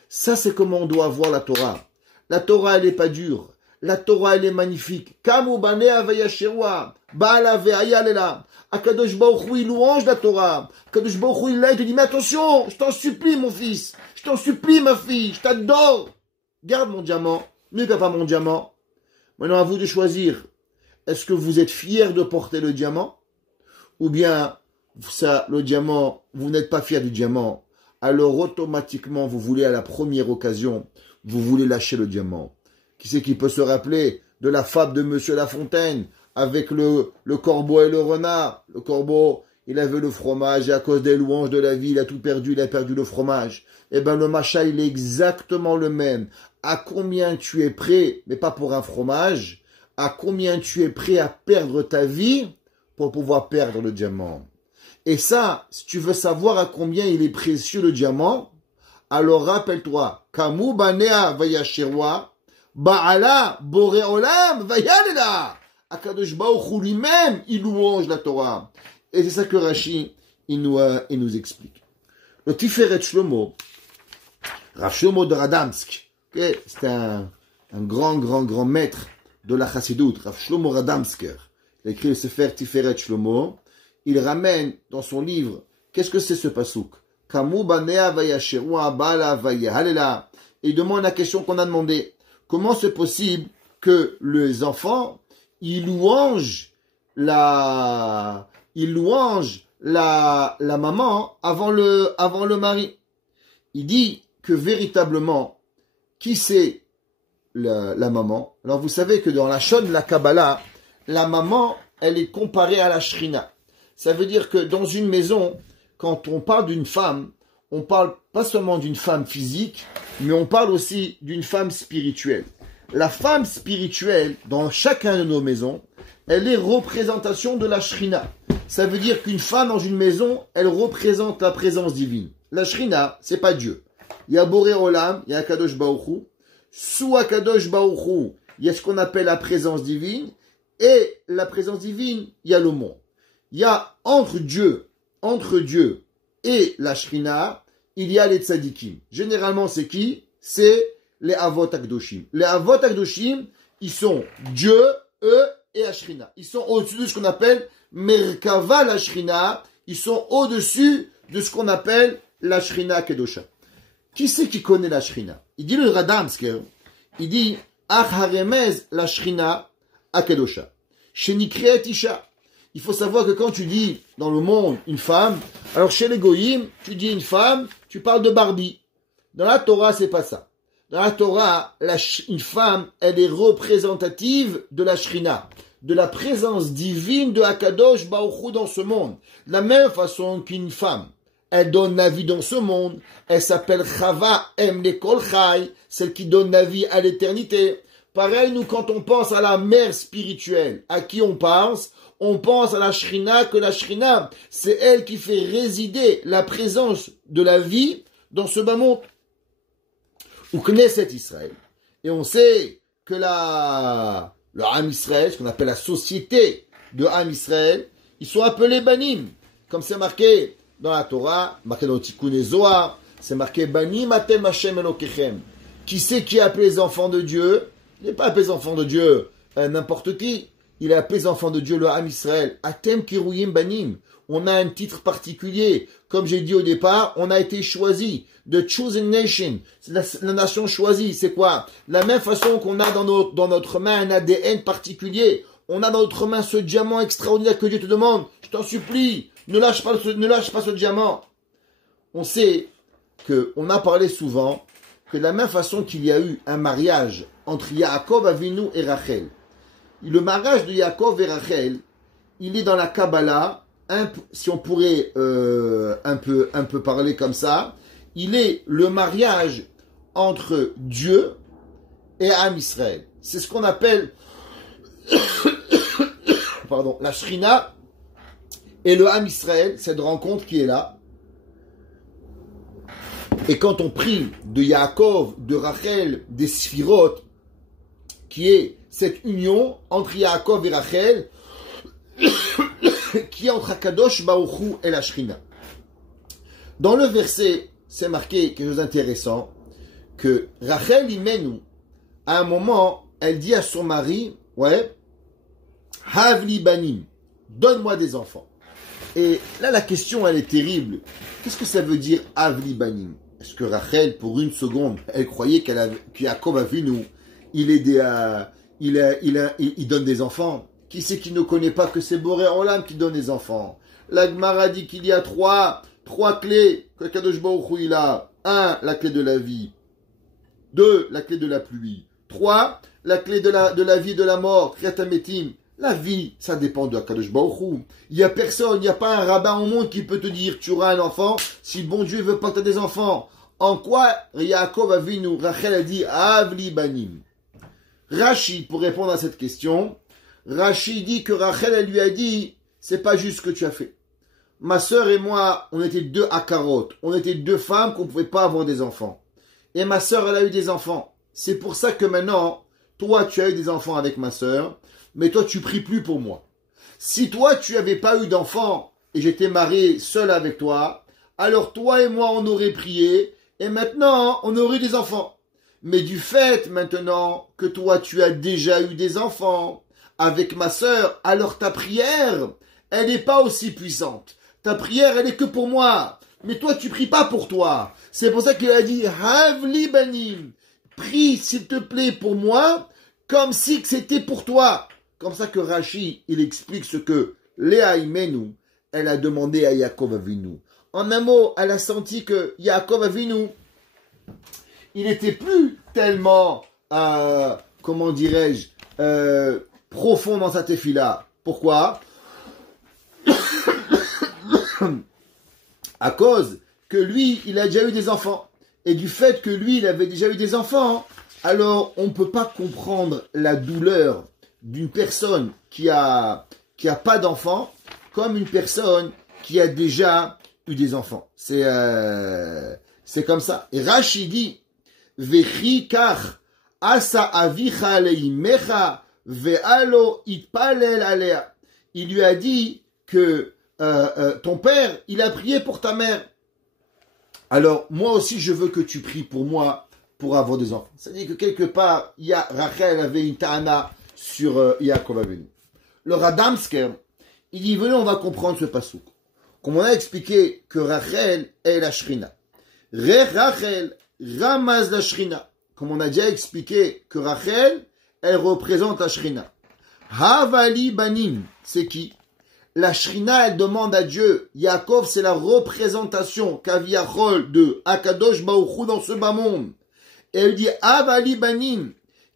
Ça, c'est comment on doit voir la Torah. La Torah, elle n'est pas dure. La Torah, elle est magnifique. Kamu banea vayasherwa, baala ve'ayalela. Akadosh Baruch Hu, il louange la Torah. Akadosh Baruch Hu, il te dit, mais attention, je t'en supplie, mon fils. Je t'en supplie, ma fille. Je t'adore. Garde mon diamant. Ne perds pas mon diamant. Maintenant, à vous de choisir. Est-ce que vous êtes fier de porter le diamant? Ou bien, ça, le diamant, vous n'êtes pas fier du diamant. Alors, automatiquement, vous voulez, à la première occasion, vous voulez lâcher le diamant. Qui c'est qui peut se rappeler de la fable de Monsieur La Fontaine avec le corbeau et le renard? Le corbeau, il avait le fromage et à cause des louanges de la vie, il a tout perdu, il a perdu le fromage. Eh bien, le macha, il est exactement le même. À combien tu es prêt, mais pas pour un fromage, à combien tu es prêt à perdre ta vie pour pouvoir perdre le diamant? Et ça, si tu veux savoir à combien il est précieux le diamant, alors rappelle-toi, Kamu banea vayasherwa, Ba'ala boré olam vayalela. Akadosh Baruch Hu lui-même, il louange la Torah. Et c'est ça que Rashi, il nous explique. Le Tiferet Shlomo, Rav Shlomo de Radomsk, okay, c'est un grand maître de la Chassidut, Rav Shlomo Radomsker. Il a écrit le Sefer Tiferet Shlomo. Il ramène dans son livre, qu'est-ce que c'est ce pasouk? Kamu banea vayasherwa ba'ala vayalela. Et il demande la question qu'on a demandé. Comment c'est possible que les enfants, ils louangent la maman avant le mari? Il dit que véritablement, qui c'est la maman? Alors vous savez que dans la Shon de la Kabbalah, la maman, elle est comparée à la Shrina. Ça veut dire que dans une maison, quand on parle d'une femme, on parle pas seulement d'une femme physique, mais on parle aussi d'une femme spirituelle. La femme spirituelle, dans chacun de nos maisons, elle est représentation de la Shrina. Ça veut dire qu'une femme dans une maison, elle représente la présence divine. La Shrina, c'est pas Dieu. Il y a Boré Olam, il y a Akadosh Baruch Hu. Sous Akadosh Baruch Hu, il y a ce qu'on appelle la présence divine. Et la présence divine, il y a le monde. Il y a entre Dieu et la Shrina, il y a les tzadikim. Généralement, c'est qui? C'est les Avot Akdoshim. Les Avot Akdoshim, ils sont Dieu, eux et la Shrina. Ils sont au-dessus de ce qu'on appelle Merkava la Shrina. Ils sont au-dessus de ce qu'on appelle la Shrina Kedosha. Qui c'est qui connaît la Shrina? Il dit le Radomsker, il dit Ach haremez la Shrina Akedosha. Shenikreet Isha. Il faut savoir que quand tu dis dans le monde une femme, alors chez les Goïm, tu dis une femme, tu parles de Barbie. Dans la Torah, c'est pas ça. Dans la Torah, une femme, elle est représentative de la Shrina, de la présence divine de Akadosh Baruch Hu dans ce monde. De la même façon qu'une femme, elle donne la vie dans ce monde. Elle s'appelle Chava Emne Kol Chai, celle qui donne la vie à l'éternité. Pareil, nous, quand on pense à la mère spirituelle, à qui on pense? On pense à la Shrina, que la Shrina, c'est elle qui fait résider la présence de la vie dans ce bas monde. Ou Knesset Israël. Et on sait que le Ham Israël, ce qu'on appelle la société de Ham Israël, ils sont appelés Banim. Comme c'est marqué dans la Torah, marqué dans le Tikkun Zohar, c'est marqué Banim Atem Hashem Elokechem. Qui c'est qui a appelé les enfants de Dieu? Il n'est pas appelé les enfants de Dieu n'importe qui. Il a appelé les enfants de Dieu le Ham Israël. Atem Kiruyim Banim. On a un titre particulier. Comme j'ai dit au départ, on a été choisi. The Chosen Nation. C'est la nation choisie. C'est quoi? La même façon qu'on a dans notre main un ADN particulier. On a dans notre main ce diamant extraordinaire que Dieu te demande. Je t'en supplie, ne lâche pas ce diamant. On sait qu'on a parlé souvent que de la même façon qu'il y a eu un mariage entre Yaakov Avinu et Rachel. Le mariage de Yaakov et Rachel, il est dans la Kabbalah, si on pourrait un peu parler comme ça, il est le mariage entre Dieu et Am Israël. C'est ce qu'on appelle pardon, la Shrina et le Am Israël, cette rencontre qui est là. Et quand on prie de Yaakov, de Rachel, des Sphirot, qui est cette union entre Yaakov et Rachel, qui est entre Akadosh Baruch Hu et la Shrina. Dans le verset, c'est marqué quelque chose d'intéressant, que Rachel Imenu, à un moment, elle dit à son mari, ouais, Havli Banim, donne-moi des enfants. Et là, la question, elle est terrible. Qu'est-ce que ça veut dire Havli Banim? Est-ce que Rachel, pour une seconde, elle croyait que Yaakov a vu nous, il donne des enfants? Qui c'est qui ne connaît pas que c'est Boré Olam qui donne des enfants? La Gemara dit qu'il y a trois clés que Kadosh Baruch Hu il a. 1, la clé de la vie. 2, la clé de la pluie. 3, la clé de la vie et de la mort. Kriatametim. La vie, ça dépend de Kadosh Baruch Hu. Il n'y a personne, il n'y a pas un rabbin au monde qui peut te dire tu auras un enfant si le bon Dieu veut pas que tu aies des enfants. En quoi Yaakov a vu nous? Rachel a dit Avli Banim. Rashi, pour répondre à cette question, Rashi dit que Rachel, elle lui a dit, c'est pas juste ce que tu as fait. Ma sœur et moi, on était 2 akarot. On était 2 femmes qu'on ne pouvait pas avoir des enfants. Et ma sœur, elle a eu des enfants. C'est pour ça que maintenant, toi, tu as eu des enfants avec ma sœur, mais toi, tu pries plus pour moi. Si toi, tu n'avais pas eu d'enfants et j'étais marié seul avec toi, alors toi et moi, on aurait prié et maintenant, on aurait eu des enfants. Mais du fait maintenant que toi, tu as déjà eu des enfants avec ma sœur, alors ta prière, elle n'est pas aussi puissante. Ta prière, elle est que pour moi. Mais toi, tu pries pas pour toi. C'est pour ça qu'il a dit, Havli Banim. Prie, s'il te plaît, pour moi, comme si c'était pour toi. Comme ça que Rashi, il explique ce que Léa Imenu, elle a demandé à Yaakov Avinu. En un mot, elle a senti que Yaakov Avinu, il n'était plus tellement, comment dirais-je, profond dans sa tefila. Pourquoi? À cause que lui, il a déjà eu des enfants. Et du fait que lui, il avait déjà eu des enfants, alors on ne peut pas comprendre la douleur d'une personne qui a pas d'enfants comme une personne qui a déjà eu des enfants. C'est comme ça. Et Rashi dit, Vechi kach asa avicha leimecha ve'alo itpalel alea. Il lui a dit que ton père, il a prié pour ta mère. Alors, moi aussi, je veux que tu pries pour moi pour avoir des enfants. C'est-à-dire que quelque part, Rachel avait une ta'ana sur Yaakov Avinu. Le Radamsker, il dit, venez, on va comprendre ce pasouk. Comme on a expliqué que Rachel est la Shrina. Rachel ramaz la Shrina. Comme on a déjà expliqué que Rachel, elle représente la Shrina. Havali banim, c'est qui? La Shrina, elle demande à Dieu. Yaakov, c'est la représentation kaviachol de Akadosh Baruch Hu dans ce bas monde. Et elle dit, Avali banim,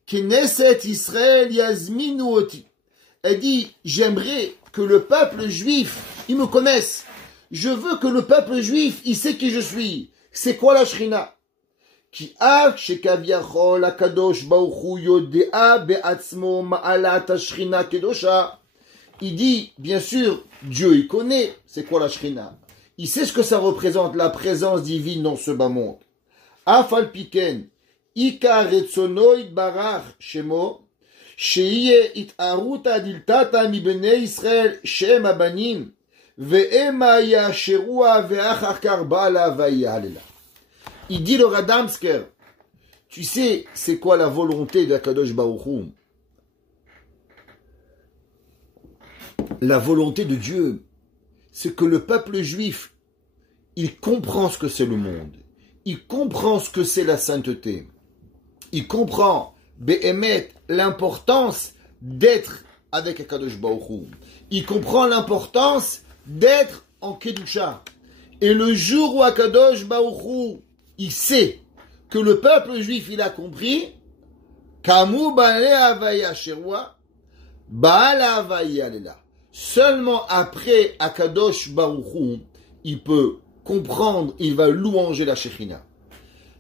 Knesset Israël yazminu oti. Elle dit, j'aimerais que le peuple juif, il me connaisse. Je veux que le peuple juif, il sait qui je suis. C'est quoi la Shrina? Ki av shekaviachol Akadosh Baruch Hu yodea be'atzmo ma'alat Shrina kedosha. Il dit, bien sûr, Dieu, il connaît, c'est quoi la Shrina. Il sait ce que ça représente, la présence divine dans ce bas monde. Afal piken, ika retsono itbarach shemo, sheiye itaruta diltata mi bnei Israël shem abanim, ve'ema yasherua ve'achakar ba'ala vayalela. Il dit le Radamsker, tu sais, c'est quoi la volonté de Kadosh Baruch Hu? La volonté de Dieu, c'est que le peuple juif, il comprend ce que c'est le monde. Il comprend ce que c'est la sainteté. Il comprend, Be'emet, l'importance d'être avec Akadosh Baruch Hu. Il comprend l'importance d'être en Kedusha. Et le jour où Akadosh Baruch Hu, il sait que le peuple juif, il a compris, Kamu Ba'ale Havaya Sherwa, Ba'ala Havaya Lela. Seulement après Akadosh Baruch Hu, il peut comprendre, il va louanger la Shekhinah.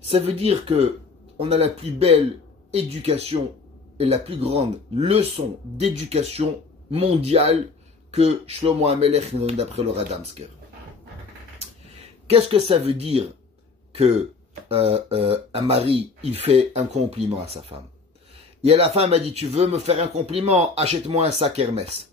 Ça veut dire que on a la plus belle éducation et la plus grande leçon d'éducation mondiale que Shlomo HaMelech nous donne d'après le Radamsker. Qu'est-ce que ça veut dire que un mari, il fait un compliment à sa femme? Et la femme a dit, tu veux me faire un compliment, achète-moi un sac Hermès.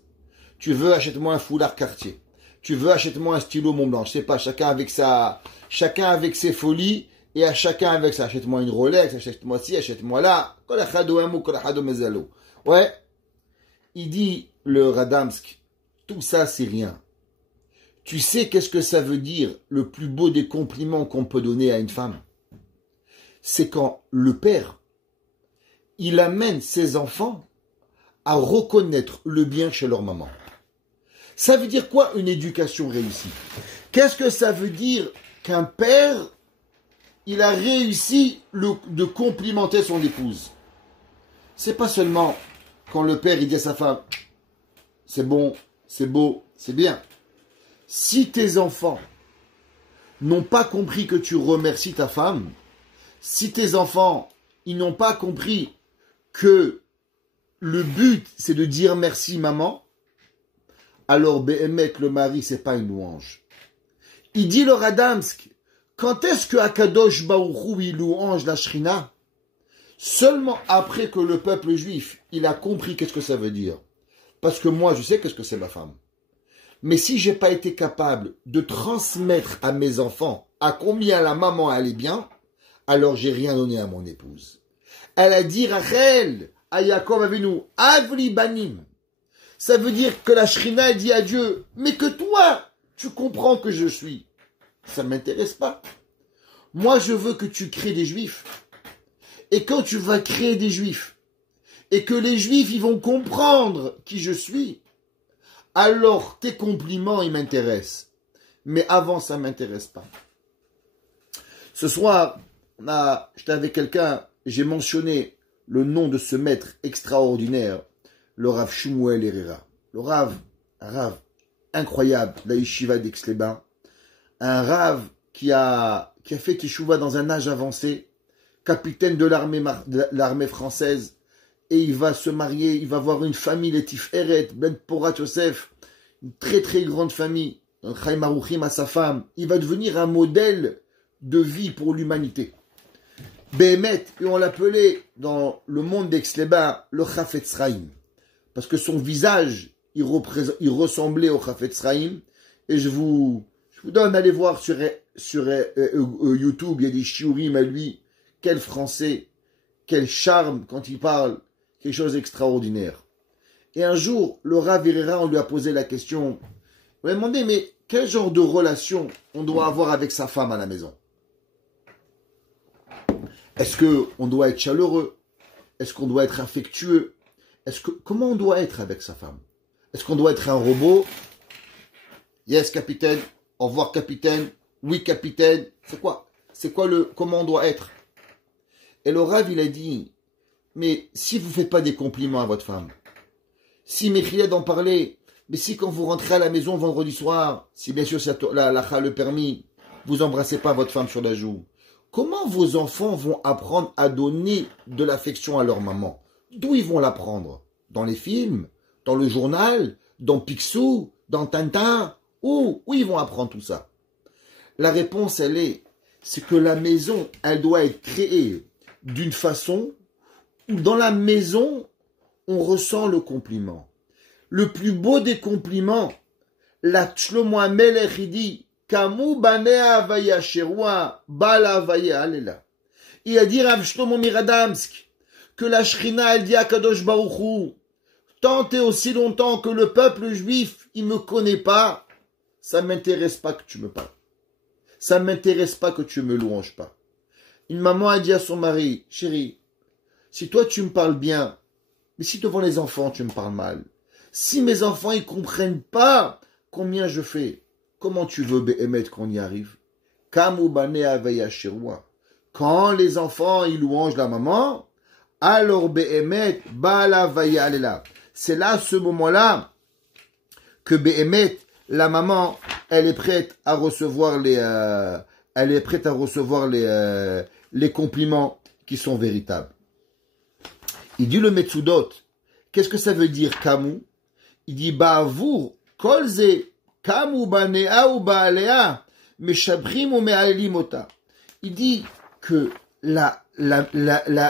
Tu veux, achète-moi un foulard Cartier. Tu veux, achète-moi un stylo Montblanc. Je sais pas, chacun avec ses folies, et à chacun avec ça. Achète-moi une Rolex, achète-moi ci, achète-moi là. Ouais. Il dit, le Radamsk, tout ça c'est rien. Tu sais qu'est-ce que ça veut dire, le plus beau des compliments qu'on peut donner à une femme? C'est quand le père, il amène ses enfants à reconnaître le bien chez leur maman. Ça veut dire quoi une éducation réussie? Qu'est-ce que ça veut dire qu'un père, il a réussi de complimenter son épouse? C'est pas seulement quand le père il dit à sa femme, c'est bon, c'est beau, c'est bien. Si tes enfants n'ont pas compris que tu remercies ta femme, si tes enfants, ils n'ont pas compris que le but, c'est de dire merci maman, alors Béhémet, le mari, c'est pas une louange. Il dit le Radamsk, quand est-ce que Akadosh Baruch Hu, il louange la Shrina? Seulement après que le peuple juif, il a compris qu'est-ce que ça veut dire. Parce que moi, je sais qu'est-ce que c'est ma femme. Mais si j'ai pas été capable de transmettre à mes enfants à combien la maman elle est bien, alors j'ai rien donné à mon épouse. Elle a dit Rachel, à Yaakov Avinu, Avli Banim. Ça veut dire que la Shrina elle dit à Dieu, mais que toi, tu comprends que je suis. Ça ne m'intéresse pas. Moi, je veux que tu crées des juifs. Et quand tu vas créer des juifs, et que les juifs, ils vont comprendre qui je suis, alors tes compliments, ils m'intéressent. Mais avant, ça ne m'intéresse pas. Ce soir, j'étais avec quelqu'un, j'ai mentionné le nom de ce maître extraordinaire, le Rav Shmuel Herrera. Le Rav, un Rav incroyable, la Yeshiva d'Aix-les-Bains. Un Rav qui a fait Teshuvah dans un âge avancé, capitaine de l'armée française, et il va se marier, il va avoir une famille, les Tiferet, Ben Porat Yosef, une très très grande famille, un Chaim Aruchim à sa femme. Il va devenir un modèle de vie pour l'humanité. Béhémet, et on l'appelait dans le monde d'Aix-les-Bains le Chafetz Chaim, parce que son visage, il ressemblait au Chafetz Chaim, et je vous donne, allez voir sur YouTube, il y a des shiurim à lui, quel français, quel charme quand il parle, quelque chose d'extraordinaire. Et un jour, le Rav Herrera, on lui a posé la question, on lui a demandé, mais quel genre de relation on doit avoir avec sa femme à la maison? Est-ce qu'on doit être chaleureux? Est-ce qu'on doit être affectueux? Comment on doit être avec sa femme? Est-ce qu'on doit être un robot? Yes, capitaine. Au revoir, capitaine. Oui, capitaine. Comment on doit être? Et le Rav, il a dit, mais si vous ne faites pas des compliments à votre femme, si Mechila d'en parler, mais si quand vous rentrez à la maison vendredi soir, si bien sûr la le permis, vous embrassez pas votre femme sur la joue, comment vos enfants vont apprendre à donner de l'affection à leur maman? D'où ils vont l'apprendre? Dans les films? Dans le journal? Dans Picsou? Dans Tintin? Où ils vont apprendre tout ça? La réponse, c'est que la maison, elle doit être créée d'une façon où dans la maison, on ressent le compliment. Le plus beau des compliments, la Shlomo HaMelech, il dit, Kamu banea avaya sherwa, bala avaya alela. Il a dit Rav Shlomo Miradamsk, que la Shrina, elle dit à Kadosh Baruch Hu, tant et aussi longtemps que le peuple juif, il me connaît pas, ça m'intéresse pas que tu me parles. Ça m'intéresse pas que tu me louanges pas. Une maman a dit à son mari, chérie, si toi tu me parles bien, mais si devant les enfants tu me parles mal, si mes enfants ils comprennent pas combien je fais, comment tu veux Béhémet qu'on y arrive? Kamu bane avaya shirwa. Quand les enfants ils louangent la maman, alors Béhémet bala vaya alela. C'est là, ce moment-là, que Behemet, la maman, elle est prête à recevoir les compliments qui sont véritables. Il dit le Metsudot, qu'est-ce que ça veut dire Kamu? Il dit Ba'avour kolze Kamu banea ou ba'alea meshabrim ou me'alim ota. Il dit que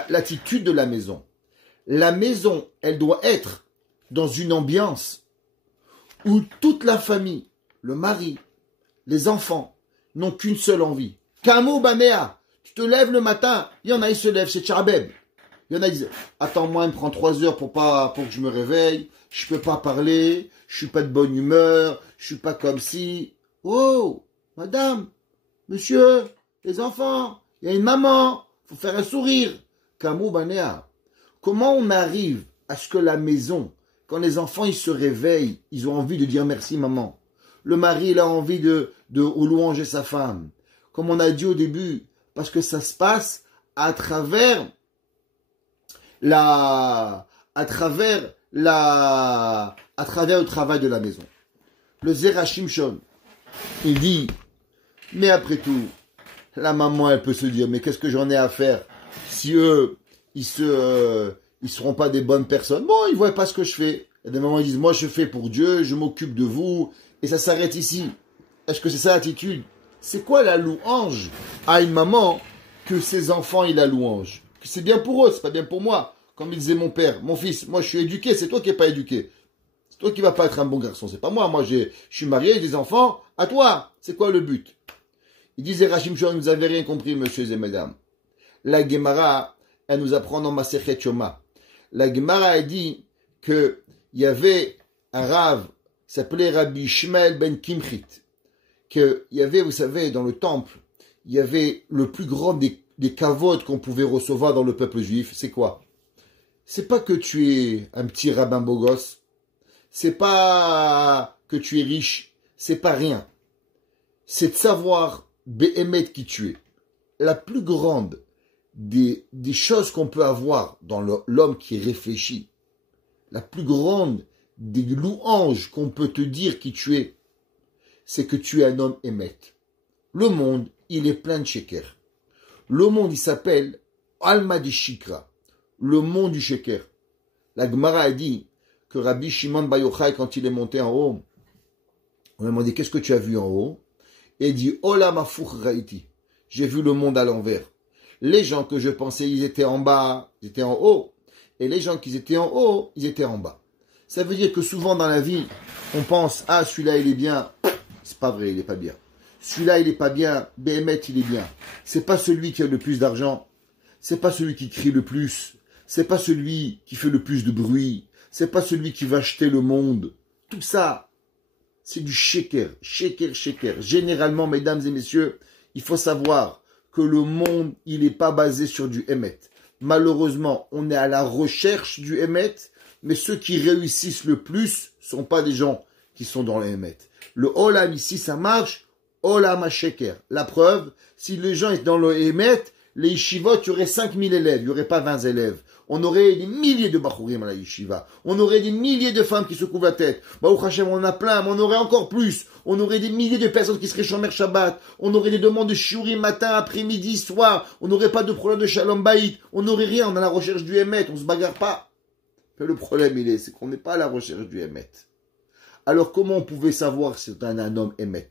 l'attitude de la maison, elle doit être dans une ambiance où toute la famille, le mari, les enfants, n'ont qu'une seule envie. Kamu banea, tu te lèves le matin, il y en a, ils se lèvent, c'est Tcharbeb. Il y en a, ils disent, attends-moi, il me prend 3 heures pour que je me réveille, je peux pas parler, je suis pas de bonne humeur, je suis pas comme si. Oh, madame, monsieur, les enfants, il y a une maman, faut faire un sourire. Kamu banea. Comment on arrive à ce que la maison, quand les enfants ils se réveillent, ils ont envie de dire merci maman. Le mari il a envie de louanger sa femme. Comme on a dit au début, parce que ça se passe à travers le travail de la maison. Le Zera Shimshon, il dit, mais après tout, la maman, elle peut se dire, mais qu'est-ce que j'en ai à faire si eux, ils seront pas des bonnes personnes. Bon, ils voient pas ce que je fais. Il y a des mamans qui disent, moi je fais pour Dieu, je m'occupe de vous, et ça s'arrête ici. Est-ce que c'est ça l'attitude? C'est quoi la louange à une maman que ses enfants, ils la louange? Que c'est bien pour eux, c'est pas bien pour moi. Comme il disait mon père, mon fils, moi je suis éduqué, c'est toi qui n'es pas éduqué. C'est toi qui vas pas être un bon garçon, c'est pas moi. Moi je suis marié, j'ai des enfants, à toi. C'est quoi le but? Il disait Rachim Shon, vous avez rien compris, messieurs et mesdames. La Gemara, elle nous apprend dans Masechet Yoma. La Gemara a dit que il y avait un Rav, s'appelait Rabbi Shmuel ben Kimchit, qu'il y avait, vous savez, dans le temple, il y avait le plus grand des kavod qu'on pouvait recevoir dans le peuple juif. C'est quoi? C'est pas que tu es un petit rabbin beau gosse, c'est pas que tu es riche, c'est pas rien. C'est de savoir Behemet qui tu es. La plus grande des choses qu'on peut avoir dans l'homme qui réfléchit, la plus grande des louanges qu'on peut te dire qui tu es, c'est que tu es un homme émet. Le monde, il est plein de sheker. Le monde, il s'appelle Alma di Shikra, le monde du sheker. La Gemara a dit que Rabbi Shimon Bar Yochai, quand il est monté en haut, on lui a demandé qu'est-ce que tu as vu en haut, et il dit Olam Hafuch Raiti, j'ai vu le monde à l'envers. Les gens que je pensais ils étaient en bas, ils étaient en haut, et les gens qui étaient en haut, ils étaient en bas. Ça veut dire que souvent dans la vie, on pense ah celui-là il est bien, c'est pas vrai, il est pas bien. Celui-là il est pas bien, Behemet il est bien. C'est pas celui qui a le plus d'argent, c'est pas celui qui crie le plus, c'est pas celui qui fait le plus de bruit, c'est pas celui qui va acheter le monde. Tout ça, c'est du sheker, sheker, sheker. Généralement, mesdames et messieurs, il faut savoir que le monde, il n'est pas basé sur du Emet. Malheureusement, on est à la recherche du Emet, mais ceux qui réussissent le plus sont pas des gens qui sont dans le Emet. Le Olam ici, ça marche, Olam HaSheker. La preuve, si les gens étaient dans le Emet, les yeshivot, il y aurait 5000 élèves, il n'y aurait pas 20 élèves. On aurait des milliers de bachurim à la yeshiva. On aurait des milliers de femmes qui se couvrent la tête. Baruch Hashem, on en a plein, mais on aurait encore plus. On aurait des milliers de personnes qui seraient shomer Shabbat. On aurait des demandes de shiurim matin, après-midi, soir. On n'aurait pas de problème de shalom bayit. On n'aurait rien. On est à la recherche du Emet. On se bagarre pas. Mais le problème, c'est qu'on n'est pas à la recherche du Emet. Alors, comment on pouvait savoir si c'est un homme Emet?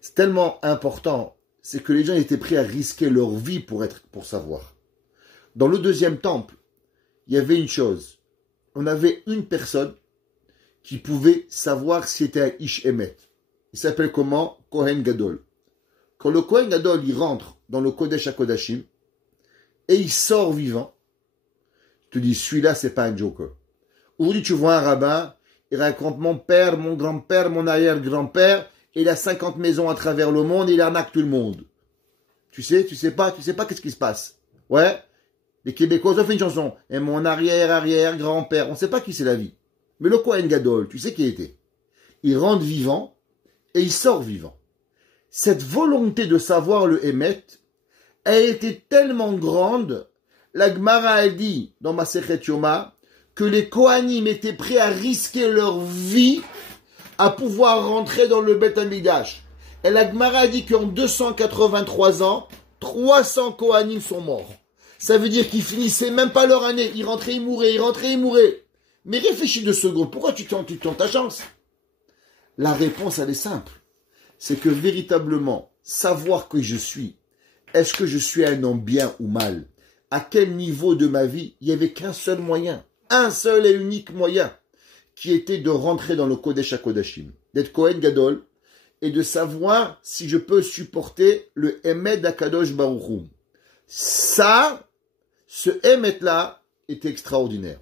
C'est tellement important. C'est que les gens étaient prêts à risquer leur vie pour savoir. Dans le deuxième temple, il y avait une chose. On avait une personne qui pouvait savoir si c'était un Ish Emet. Il s'appelle comment? Kohen Gadol. Quand le Kohen Gadol, il rentre dans le Kodesh HaKodashim et il sort vivant, tu te dis, celui-là, c'est pas un joker. Aujourd'hui, tu vois un rabbin, il raconte mon père, mon grand-père, mon arrière-grand-père, et il a 50 maisons à travers le monde et il arnaque tout le monde. Tu sais pas qu'est-ce qui se passe. Ouais. Les Québécois ont fait une chanson. Et mon arrière-arrière-grand-père. On ne sait pas qui c'est la vie. Mais le Kohen Gadol, tu sais qui il était. Il rentre vivant et il sort vivant. Cette volonté de savoir le Emet a été tellement grande, la Gemara a dit dans Masechet Yoma que les Kohanim étaient prêts à risquer leur vie à pouvoir rentrer dans le Beth Amikdash. Et la Gemara a dit qu'en 283 ans, 300 Kohanim sont morts. Ça veut dire qu'ils finissaient même pas leur année. Ils rentraient, ils mouraient, ils rentraient, ils mouraient. Mais réfléchis 2 secondes. Pourquoi tu tentes ta chance? La réponse, elle est simple. C'est que véritablement, savoir que je suis, est-ce que je suis un homme bien ou mal? À quel niveau de ma vie? Il n'y avait qu'un seul moyen. Un seul et unique moyen. Qui était de rentrer dans le Kodesh HaKodashim. D'être Kohen Gadol. Et de savoir si je peux supporter le Emet d'Akadosh Baruch Hu. Ça, ce Emet-là, est extraordinaire.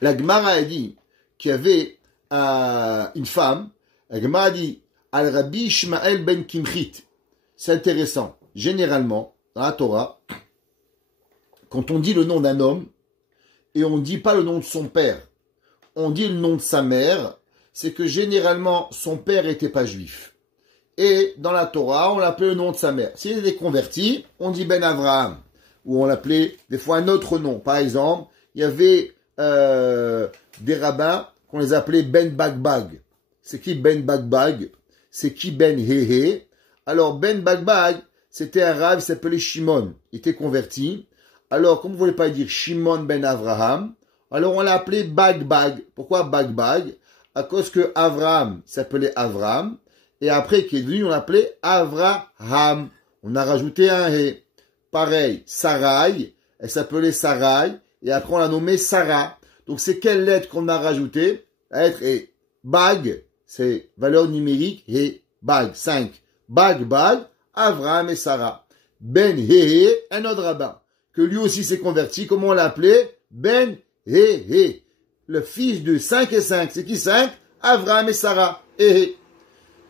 La Gemara a dit qu'il y avait une femme, la Gemara a dit Al Rabbi Ishmael ben Kimchit. C'est intéressant. Généralement, dans la Torah, quand on dit le nom d'un homme, et on ne dit pas le nom de son père, on dit le nom de sa mère, c'est que généralement, son père n'était pas juif. Et dans la Torah, on l'appelait le nom de sa mère. S'il était converti, on dit Ben Avraham. Ou on l'appelait des fois un autre nom. Par exemple, il y avait des rabbins qu'on les appelait Ben Bagbag. C'est qui Ben Bagbag? C'est qui Ben Hehe? Alors Ben Bagbag, c'était un rabbin qui s'appelait Shimon. Il était converti. Alors, comme vous ne voulez pas dire Shimon Ben Avraham, alors on l'a appelé Bagbag. Pourquoi Bagbag? À cause que Avraham s'appelait Avraham. Et après, qui est devenu, on l'appelait Avraham. On a rajouté un He. Pareil, Sarai, elle s'appelait Sarai. Et après, on l'a nommée Sarah. Donc, c'est quelle lettre qu'on a rajoutée? La lettre est Bag, c'est valeur numérique, et Bag, 5. Bag, Avraham et Sarah. Ben Hehe, un autre rabbin, que lui aussi s'est converti. Comment on l'a appelé? Ben Hehe. Le fils de 5 et 5. C'est qui 5? Avraham et Sarah. Hehe.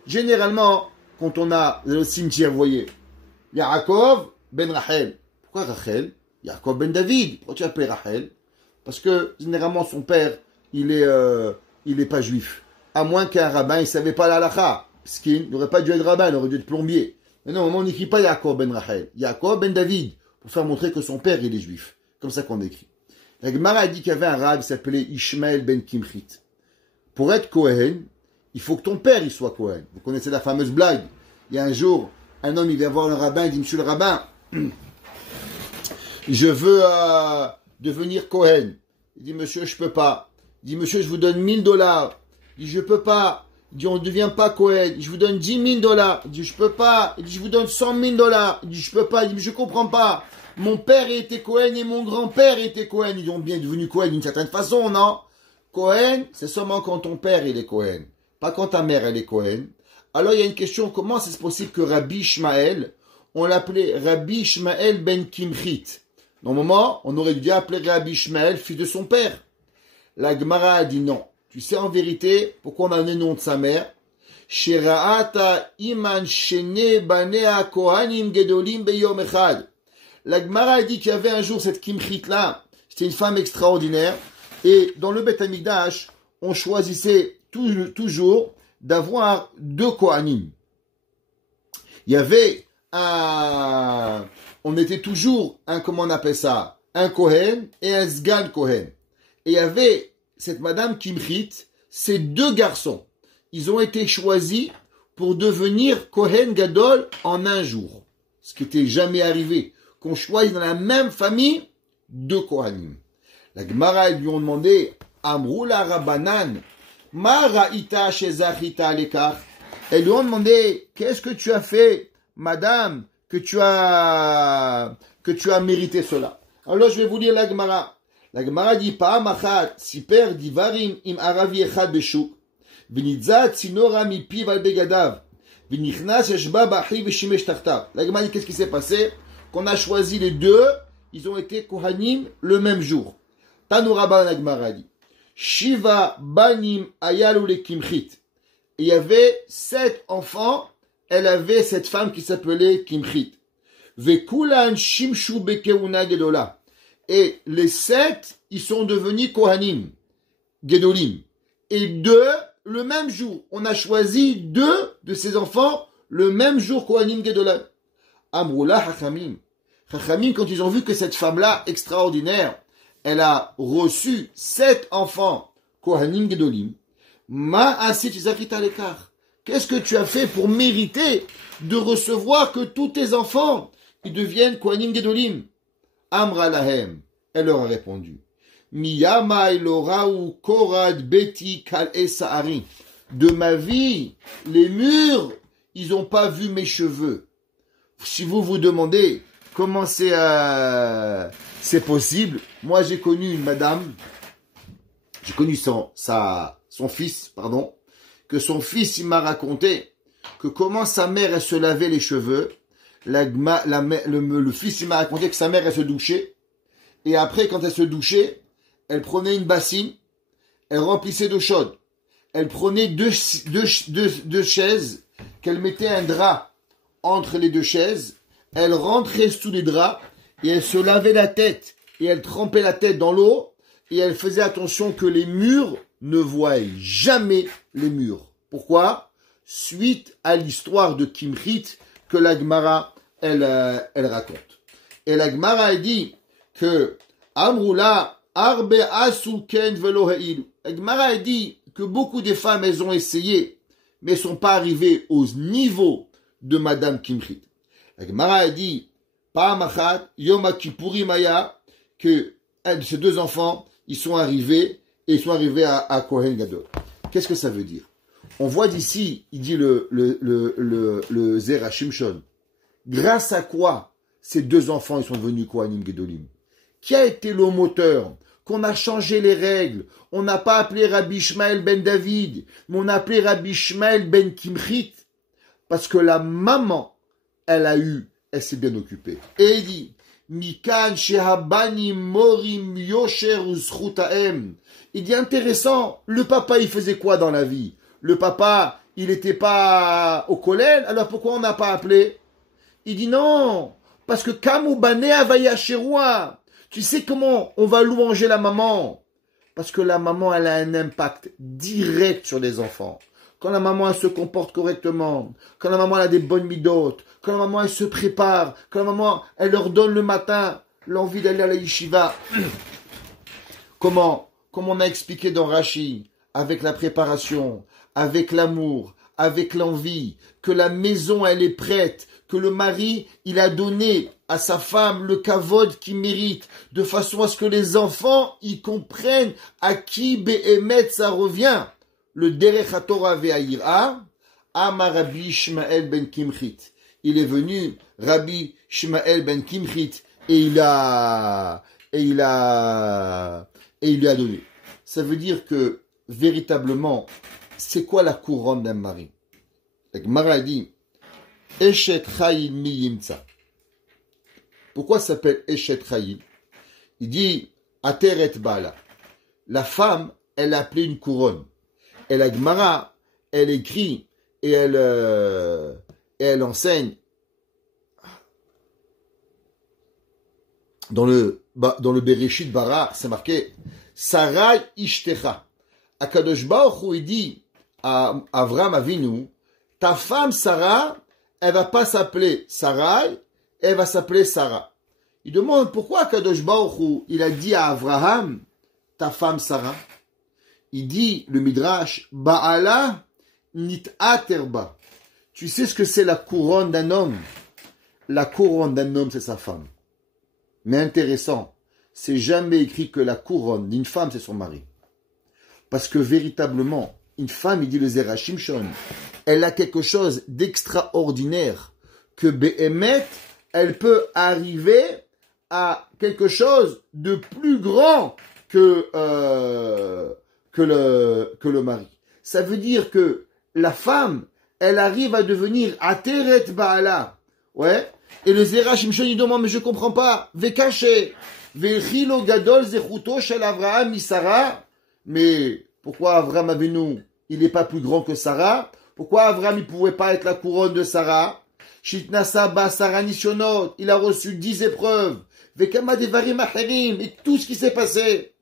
Généralement, quand on a le cimetière, vous voyez, Yaakov ben Rachel. Pourquoi Rachel? Yaakov ben David. Pourquoi tu l'appelles Rachel? Parce que généralement son père, il est pas juif. À moins qu'un rabbin, il savait pas la halakha. Parce qu'il n'aurait pas dû être rabbin, il aurait dû être plombier. Mais non, on n'écrit pas Yaakov ben Rachel. Yaakov ben David. Pour faire montrer que son père, il est juif. Comme ça qu'on écrit. La Gemara a dit qu'il y avait un rabbin qui s'appelait Ishmael ben Kimchit. Pour être Kohen, il faut que ton père il soit Kohen. Vous connaissez la fameuse blague. Il y a un jour, un homme il vient voir le rabbin, il dit Monsieur le rabbin, je veux devenir Kohen. Il dit Monsieur, je peux pas. Il dit Monsieur, je vous donne $1000. Il dit je peux pas. Il dit on ne devient pas Kohen. Il dit je vous donne $10,000. Il dit je peux pas. Il dit je vous donne $100,000. Il dit je peux pas. Il dit mais je comprends pas. Mon père était Kohen et mon grand-père était Kohen. Ils ont bien devenu Kohen d'une certaine façon, non? Kohen, c'est seulement quand ton père il est Kohen. Pas quand ta mère elle est Kohen. Alors il y a une question, comment c'est possible que Rabbi Ishmael, on l'appelait Rabbi Ishmael ben Kimchit? Normalement, on aurait dû appeler Rabbi Ishmael, fils de son père. La Gemara a dit non. Tu sais en vérité pourquoi on a le nom de sa mère? Sheraata iman shene banea kohanim gedolim beyom echad. La Gemara a dit qu'il y avait un jour cette Kimchit là. C'était une femme extraordinaire. Et dans le Beth Amikdash, on choisissait toujours d'avoir 2 Kohanim. Il y avait on était toujours comment on appelle ça, un Kohen et un Sgan Kohen. Et il y avait cette madame Kimchit, ces 2 garçons. Ils ont été choisis pour devenir Kohen Gadol en un jour. Ce qui n'était jamais arrivé. Qu'on choisit dans la même famille 2 Kohanim. La Gemara, ils lui ont demandé, Amroula Rabbanan, Ma ra'ita shezachita lekar. Elles lui ont demandé, qu'est-ce que tu as fait, madame, que tu as mérité cela. Alors je vais vous lire la Gemara. La Gemara dit, Pa'am achat, siper divarim im aravi echad beshuk, v'nitza tzinora mipiv al begadav, v'nichnas yeshba b'achi v'shimesh tartav. La Gemara dit, qu'est-ce qui s'est passé? Qu'on a choisi les 2, ils ont été Kohanim le même jour. Tanouraba la Gemara dit, Shiva banim ayalu le Kimchit. Il y avait 7 enfants, elle avait cette femme qui s'appelait Kimchit. Vekulan shimshu bekeuna gedola. Et les 7, ils sont devenus Kohanim, Gedolim. Et 2, le même jour. On a choisi 2 de ces enfants, le même jour Kohanim Gedola. Amrula Chachamim. Chachamim, quand ils ont vu que cette femme-là, extraordinaire, elle a reçu 7 enfants, Kohanim Gedolim, Ma asit zakita lekar. Qu'est-ce que tu as fait pour mériter de recevoir que tous tes enfants, ils deviennent Kohanim Gedolim? Amra lahem. Elle leur a répondu. Miyama elorau korad beti kal esa'ari. De ma vie, les murs, ils n'ont pas vu mes cheveux. Si vous vous demandez comment c'est possible, moi j'ai connu une madame, j'ai connu son fils, que son fils il m'a raconté que comment sa mère elle se lavait les cheveux. Le fils il m'a raconté que sa mère elle se douchait et après quand elle se douchait, elle prenait une bassine, elle remplissait d'eau chaude. Elle prenait deux chaises, qu'elle mettait un drap entre les deux chaises, elle rentrait sous les draps, et elle se lavait la tête, et elle trempait la tête dans l'eau, et elle faisait attention que les murs ne voient jamais les murs. Pourquoi? Suite à l'histoire de Kimrit que la Gemara, elle raconte. Et la Gemara, elle dit que Amrula arbe asuken velo heilu. La Gemara, elle dit que beaucoup des femmes, elles ont essayé, mais ne sont pas arrivées au niveau de Madame Kimrit. La Gemara a dit, Pa'amachat, Yom HaKippurim Aya, que ces deux enfants, ils sont arrivés à Kohen Gadol. Qu'est-ce que ça veut dire? On voit d'ici, il dit le Zera Shimshon, grâce à quoi ces deux enfants, ils sont devenus Kohanim Gedolim? Qui a été le moteur? Qu'on a changé les règles. On n'a pas appelé Rabbi Ishmael ben David, mais on a appelé Rabbi Ishmael ben Kimrit. Parce que la maman, elle s'est bien occupée. Et il dit, Mikan shehabani morim yosher uzchutaem. Il dit intéressant, le papa il faisait quoi dans la vie? Le papa, il n'était pas au collège, alors pourquoi on n'a pas appelé? Il dit non, parce que kamu bane avaya sheroua. Tu sais comment on va louanger la maman? Parce que la maman, elle a un impact direct sur les enfants. Quand la maman, elle se comporte correctement, quand la maman, elle a des bonnes midotes, quand la maman, elle se prépare, quand la maman, elle leur donne le matin l'envie d'aller à la yeshiva. Comme on a expliqué dans Rashi, avec la préparation, avec l'amour, avec l'envie, que la maison, elle est prête, que le mari, il a donné à sa femme le kavod qu'il mérite, de façon à ce que les enfants, ils comprennent à qui Behemet ça revient. Le Derech HaTorah ve'Hayira, Amar Rabbi Shmael ben Kimchit. Il est venu, Rabbi Shmael ben Kimchit, et il lui a donné. Ça veut dire que, véritablement, c'est quoi la couronne d'un mari? La Gemara dit, Eshet Chayil mi yimtza. Pourquoi ça s'appelle Eshet Chayil? Il dit, Ateret Bala. La femme, elle a appelé une couronne. Et la Gemara, elle écrit et elle enseigne dans le Bereshit Bara, c'est marqué Sarai Ishtecha. Akadosh Baruch Hu, il dit à Avram Avinu, ta femme Sarah, elle va pas s'appeler Sarai, elle va s'appeler Sarah. Il demande pourquoi Akadosh Baruch Hu, il a dit à Avraham, ta femme Sarah. Il dit, le Midrash, Ba'ala nit'a terba. Tu sais ce que c'est la couronne d'un homme? La couronne d'un homme, c'est sa femme. Mais intéressant, c'est jamais écrit que la couronne d'une femme, c'est son mari. Parce que véritablement, une femme, il dit le Zera Shimshon, elle a quelque chose d'extraordinaire, que Behemet, elle peut arriver à quelque chose de plus grand que le mari. Ça veut dire que la femme, elle arrive à devenir Ateret Ba'ala. Ouais. Et le Zera Shimshon, il demande, mais je comprends pas. Vekaché. Vechilo gadol zechuto shel Avraham misara. Mais pourquoi Avraham Avinu, il n'est pas plus grand que Sarah? Pourquoi Avraham, il pouvait pas être la couronne de Sarah? Shitnasa ba Sarah nishonot. Il a reçu 10 épreuves. Vekama devarim acherim. Et tout ce qui s'est passé.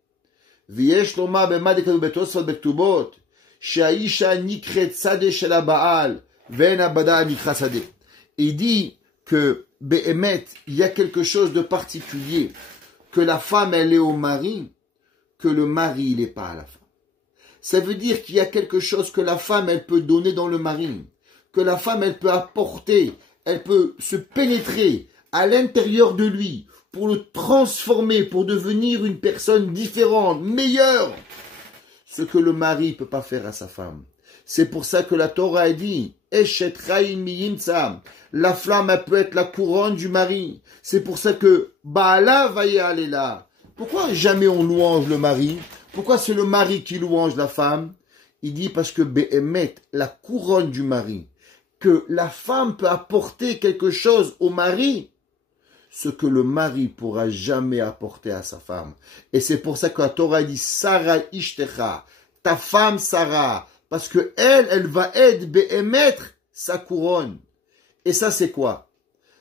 ויש לומר במד כתוב בתוספות בכתובות שהאישה נקראת שדה של הבעל ואין הבדה נקרא שדה. Il dit que Behemet, il y a quelque chose de particulier, que la femme elle est au mari, que le mari il n'est pas à la femme. Ça veut dire qu'il y a quelque chose que la femme, elle peut donner dans le mari, que la femme, elle peut apporter, elle peut se pénétrer à l'intérieur de lui pour le transformer, pour devenir une personne différente, meilleure. Ce que le mari ne peut pas faire à sa femme. C'est pour ça que la Torah a dit, Eshet Chaim Miyimtsa, la flamme, elle peut être la couronne du mari. C'est pour ça que Baala va y aller là. Pourquoi jamais on louange le mari? Pourquoi c'est le mari qui louange la femme? Il dit parce que Behemet, la couronne du mari, que la femme peut apporter quelque chose au mari, ce que le mari pourra jamais apporter à sa femme. Et c'est pour ça que la Torah dit Sarah Ishtecha, ta femme Sarah, parce que elle va être Behemet, sa couronne. Et ça c'est quoi?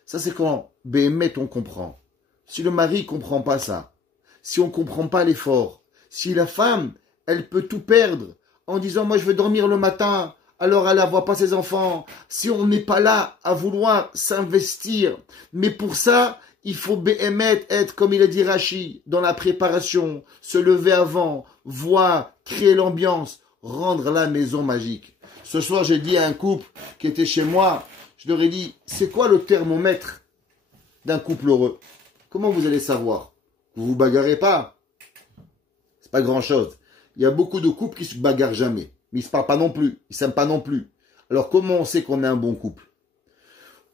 Ça c'est quand Behemet on comprend. Si le mari comprend pas ça, si on comprend pas l'effort, si la femme, elle peut tout perdre en disant moi je veux dormir le matin, alors elle ne voit pas ses enfants. Si on n'est pas là à vouloir s'investir, mais pour ça, il faut Behemet être, comme il a dit Rashi, dans la préparation, se lever avant, voir, créer l'ambiance, rendre la maison magique. Ce soir, j'ai dit à un couple qui était chez moi, je leur ai dit, c'est quoi le thermomètre d'un couple heureux? Comment vous allez savoir? Vous vous bagarrez pas? C'est pas grand chose. Il y a beaucoup de couples qui se bagarrent jamais. Mais ils ne se parlent pas non plus. Ils ne s'aiment pas non plus. Alors comment on sait qu'on est un bon couple?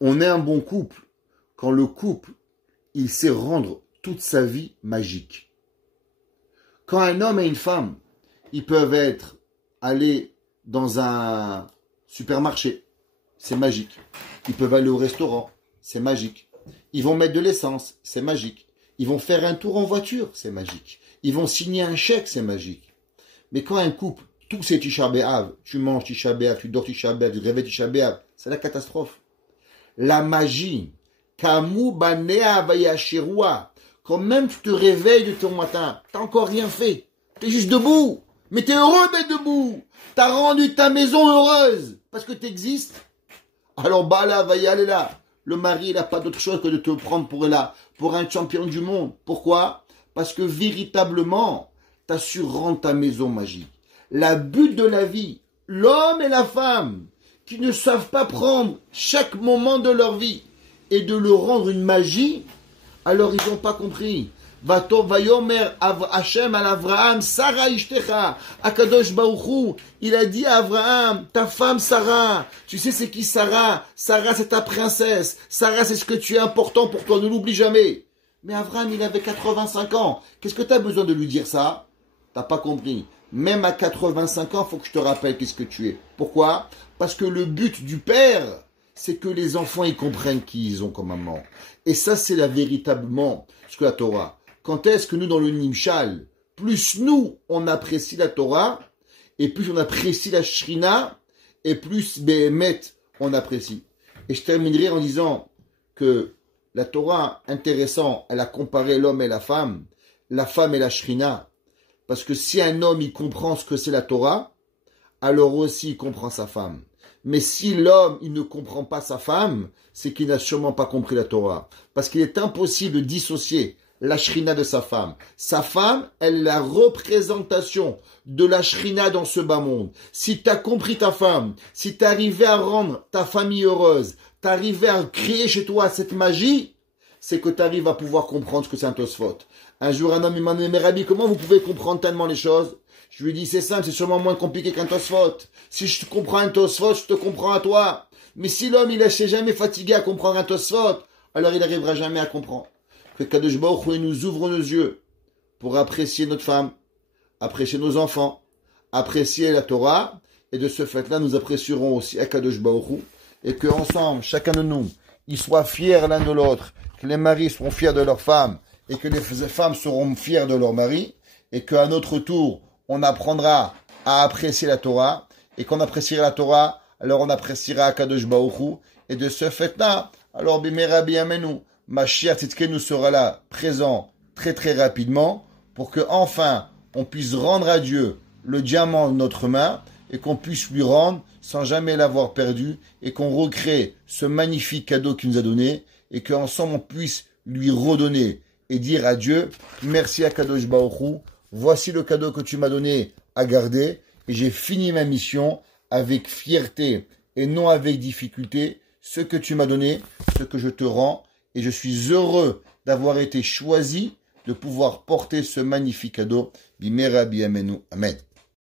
On est un bon couple quand le couple, il sait rendre toute sa vie magique. Quand un homme et une femme, ils peuvent aller dans un supermarché, c'est magique. Ils peuvent aller au restaurant, c'est magique. Ils vont mettre de l'essence, c'est magique. Ils vont faire un tour en voiture, c'est magique. Ils vont signer un chèque, c'est magique. Mais quand un couple, tout c'est Tisha B'Av, tu manges Tisha B'Av, tu dors Tisha B'Av, tu te réveilles Tisha B'Av, c'est la catastrophe. La magie, Kamu Banea Vayashirua, quand même tu te réveilles de ton matin, t'as encore rien fait, t'es juste debout, mais t'es heureux d'être debout, t'as rendu ta maison heureuse, parce que t'existes. Alors Bala va y aller là. Le mari, il n'a pas d'autre chose que de te prendre pour un champion du monde. Pourquoi? Parce que véritablement, tu as su rendre ta maison magique. La but de la vie, l'homme et la femme, qui ne savent pas prendre chaque moment de leur vie et de le rendre une magie, alors ils n'ont pas compris. Vayomer Hashem al Avraham, Sarah Ishtecha, Akadosh Baruch Hu, il a dit à Avraham, ta femme Sarah, tu sais c'est qui Sarah? Sarah c'est ta princesse, Sarah c'est ce que tu es important pour toi, ne l'oublie jamais. Mais Avraham il avait 85 ans, qu'est-ce que tu as besoin de lui dire ça? T'as pas compris. Même à 85 ans, il faut que je te rappelle qu'est-ce que tu es. Pourquoi? Parce que le but du père, c'est que les enfants ils comprennent qui ils ont comme maman. Et ça c'est véritablement ce que la Torah. Quand est-ce que nous, dans le Nimshal, plus nous, on apprécie la Torah, et plus on apprécie la Shrina, et plus Behemet, on apprécie. Et je terminerai en disant que la Torah, intéressant, elle a comparé l'homme et la femme et la Shrina. Parce que si un homme, il comprend ce que c'est la Torah, alors aussi il comprend sa femme. Mais si l'homme, il ne comprend pas sa femme, c'est qu'il n'a sûrement pas compris la Torah. Parce qu'il est impossible de dissocier la shrina de sa femme. Sa femme, elle est la représentation de la shrina dans ce bas monde. Si tu as compris ta femme, si tu es arrivé à rendre ta famille heureuse, tu es arrivé à créer chez toi cette magie, c'est que tu arrives à pouvoir comprendre ce que c'est un Tosfot. Un jour, un homme il m'a dit, mais Rabbi, comment vous pouvez comprendre tellement les choses? Je lui ai dit, c'est simple, c'est sûrement moins compliqué qu'un Tosfot. Si je te comprends un Tosfot, je te comprends à toi. Mais si l'homme, il ne s'est jamais fatigué à comprendre un Tosfot, alors il n'arrivera jamais à comprendre. Que Kadosh Baruch Hu nous ouvre nos yeux pour apprécier notre femme, apprécier nos enfants, apprécier la Torah, et de ce fait-là, nous apprécierons aussi Kadosh Baruch Hu, et qu'ensemble, chacun de nous, ils soient fiers l'un de l'autre, que les maris seront fiers de leurs femmes, et que les femmes seront fiers de leurs maris, et qu'à notre tour, on apprendra à apprécier la Torah, et qu'on appréciera la Torah, alors on appréciera Kadosh Baruch Hu, et de ce fait-là, alors Bimera Biyamenu, Mashiach Tzidkenu sera là, présent, très très rapidement, pour que enfin on puisse rendre à Dieu le diamant de notre main, et qu'on puisse lui rendre sans jamais l'avoir perdu, et qu'on recrée ce magnifique cadeau qu'il nous a donné, et qu'ensemble on puisse lui redonner, et dire à Dieu, merci à Kadosh Baruch Hu, voici le cadeau que tu m'as donné à garder, et j'ai fini ma mission avec fierté et non avec difficulté. Ce que tu m'as donné, ce que je te rends, et je suis heureux d'avoir été choisi de pouvoir porter ce magnifique cadeau. Bimera biamenu. Amen.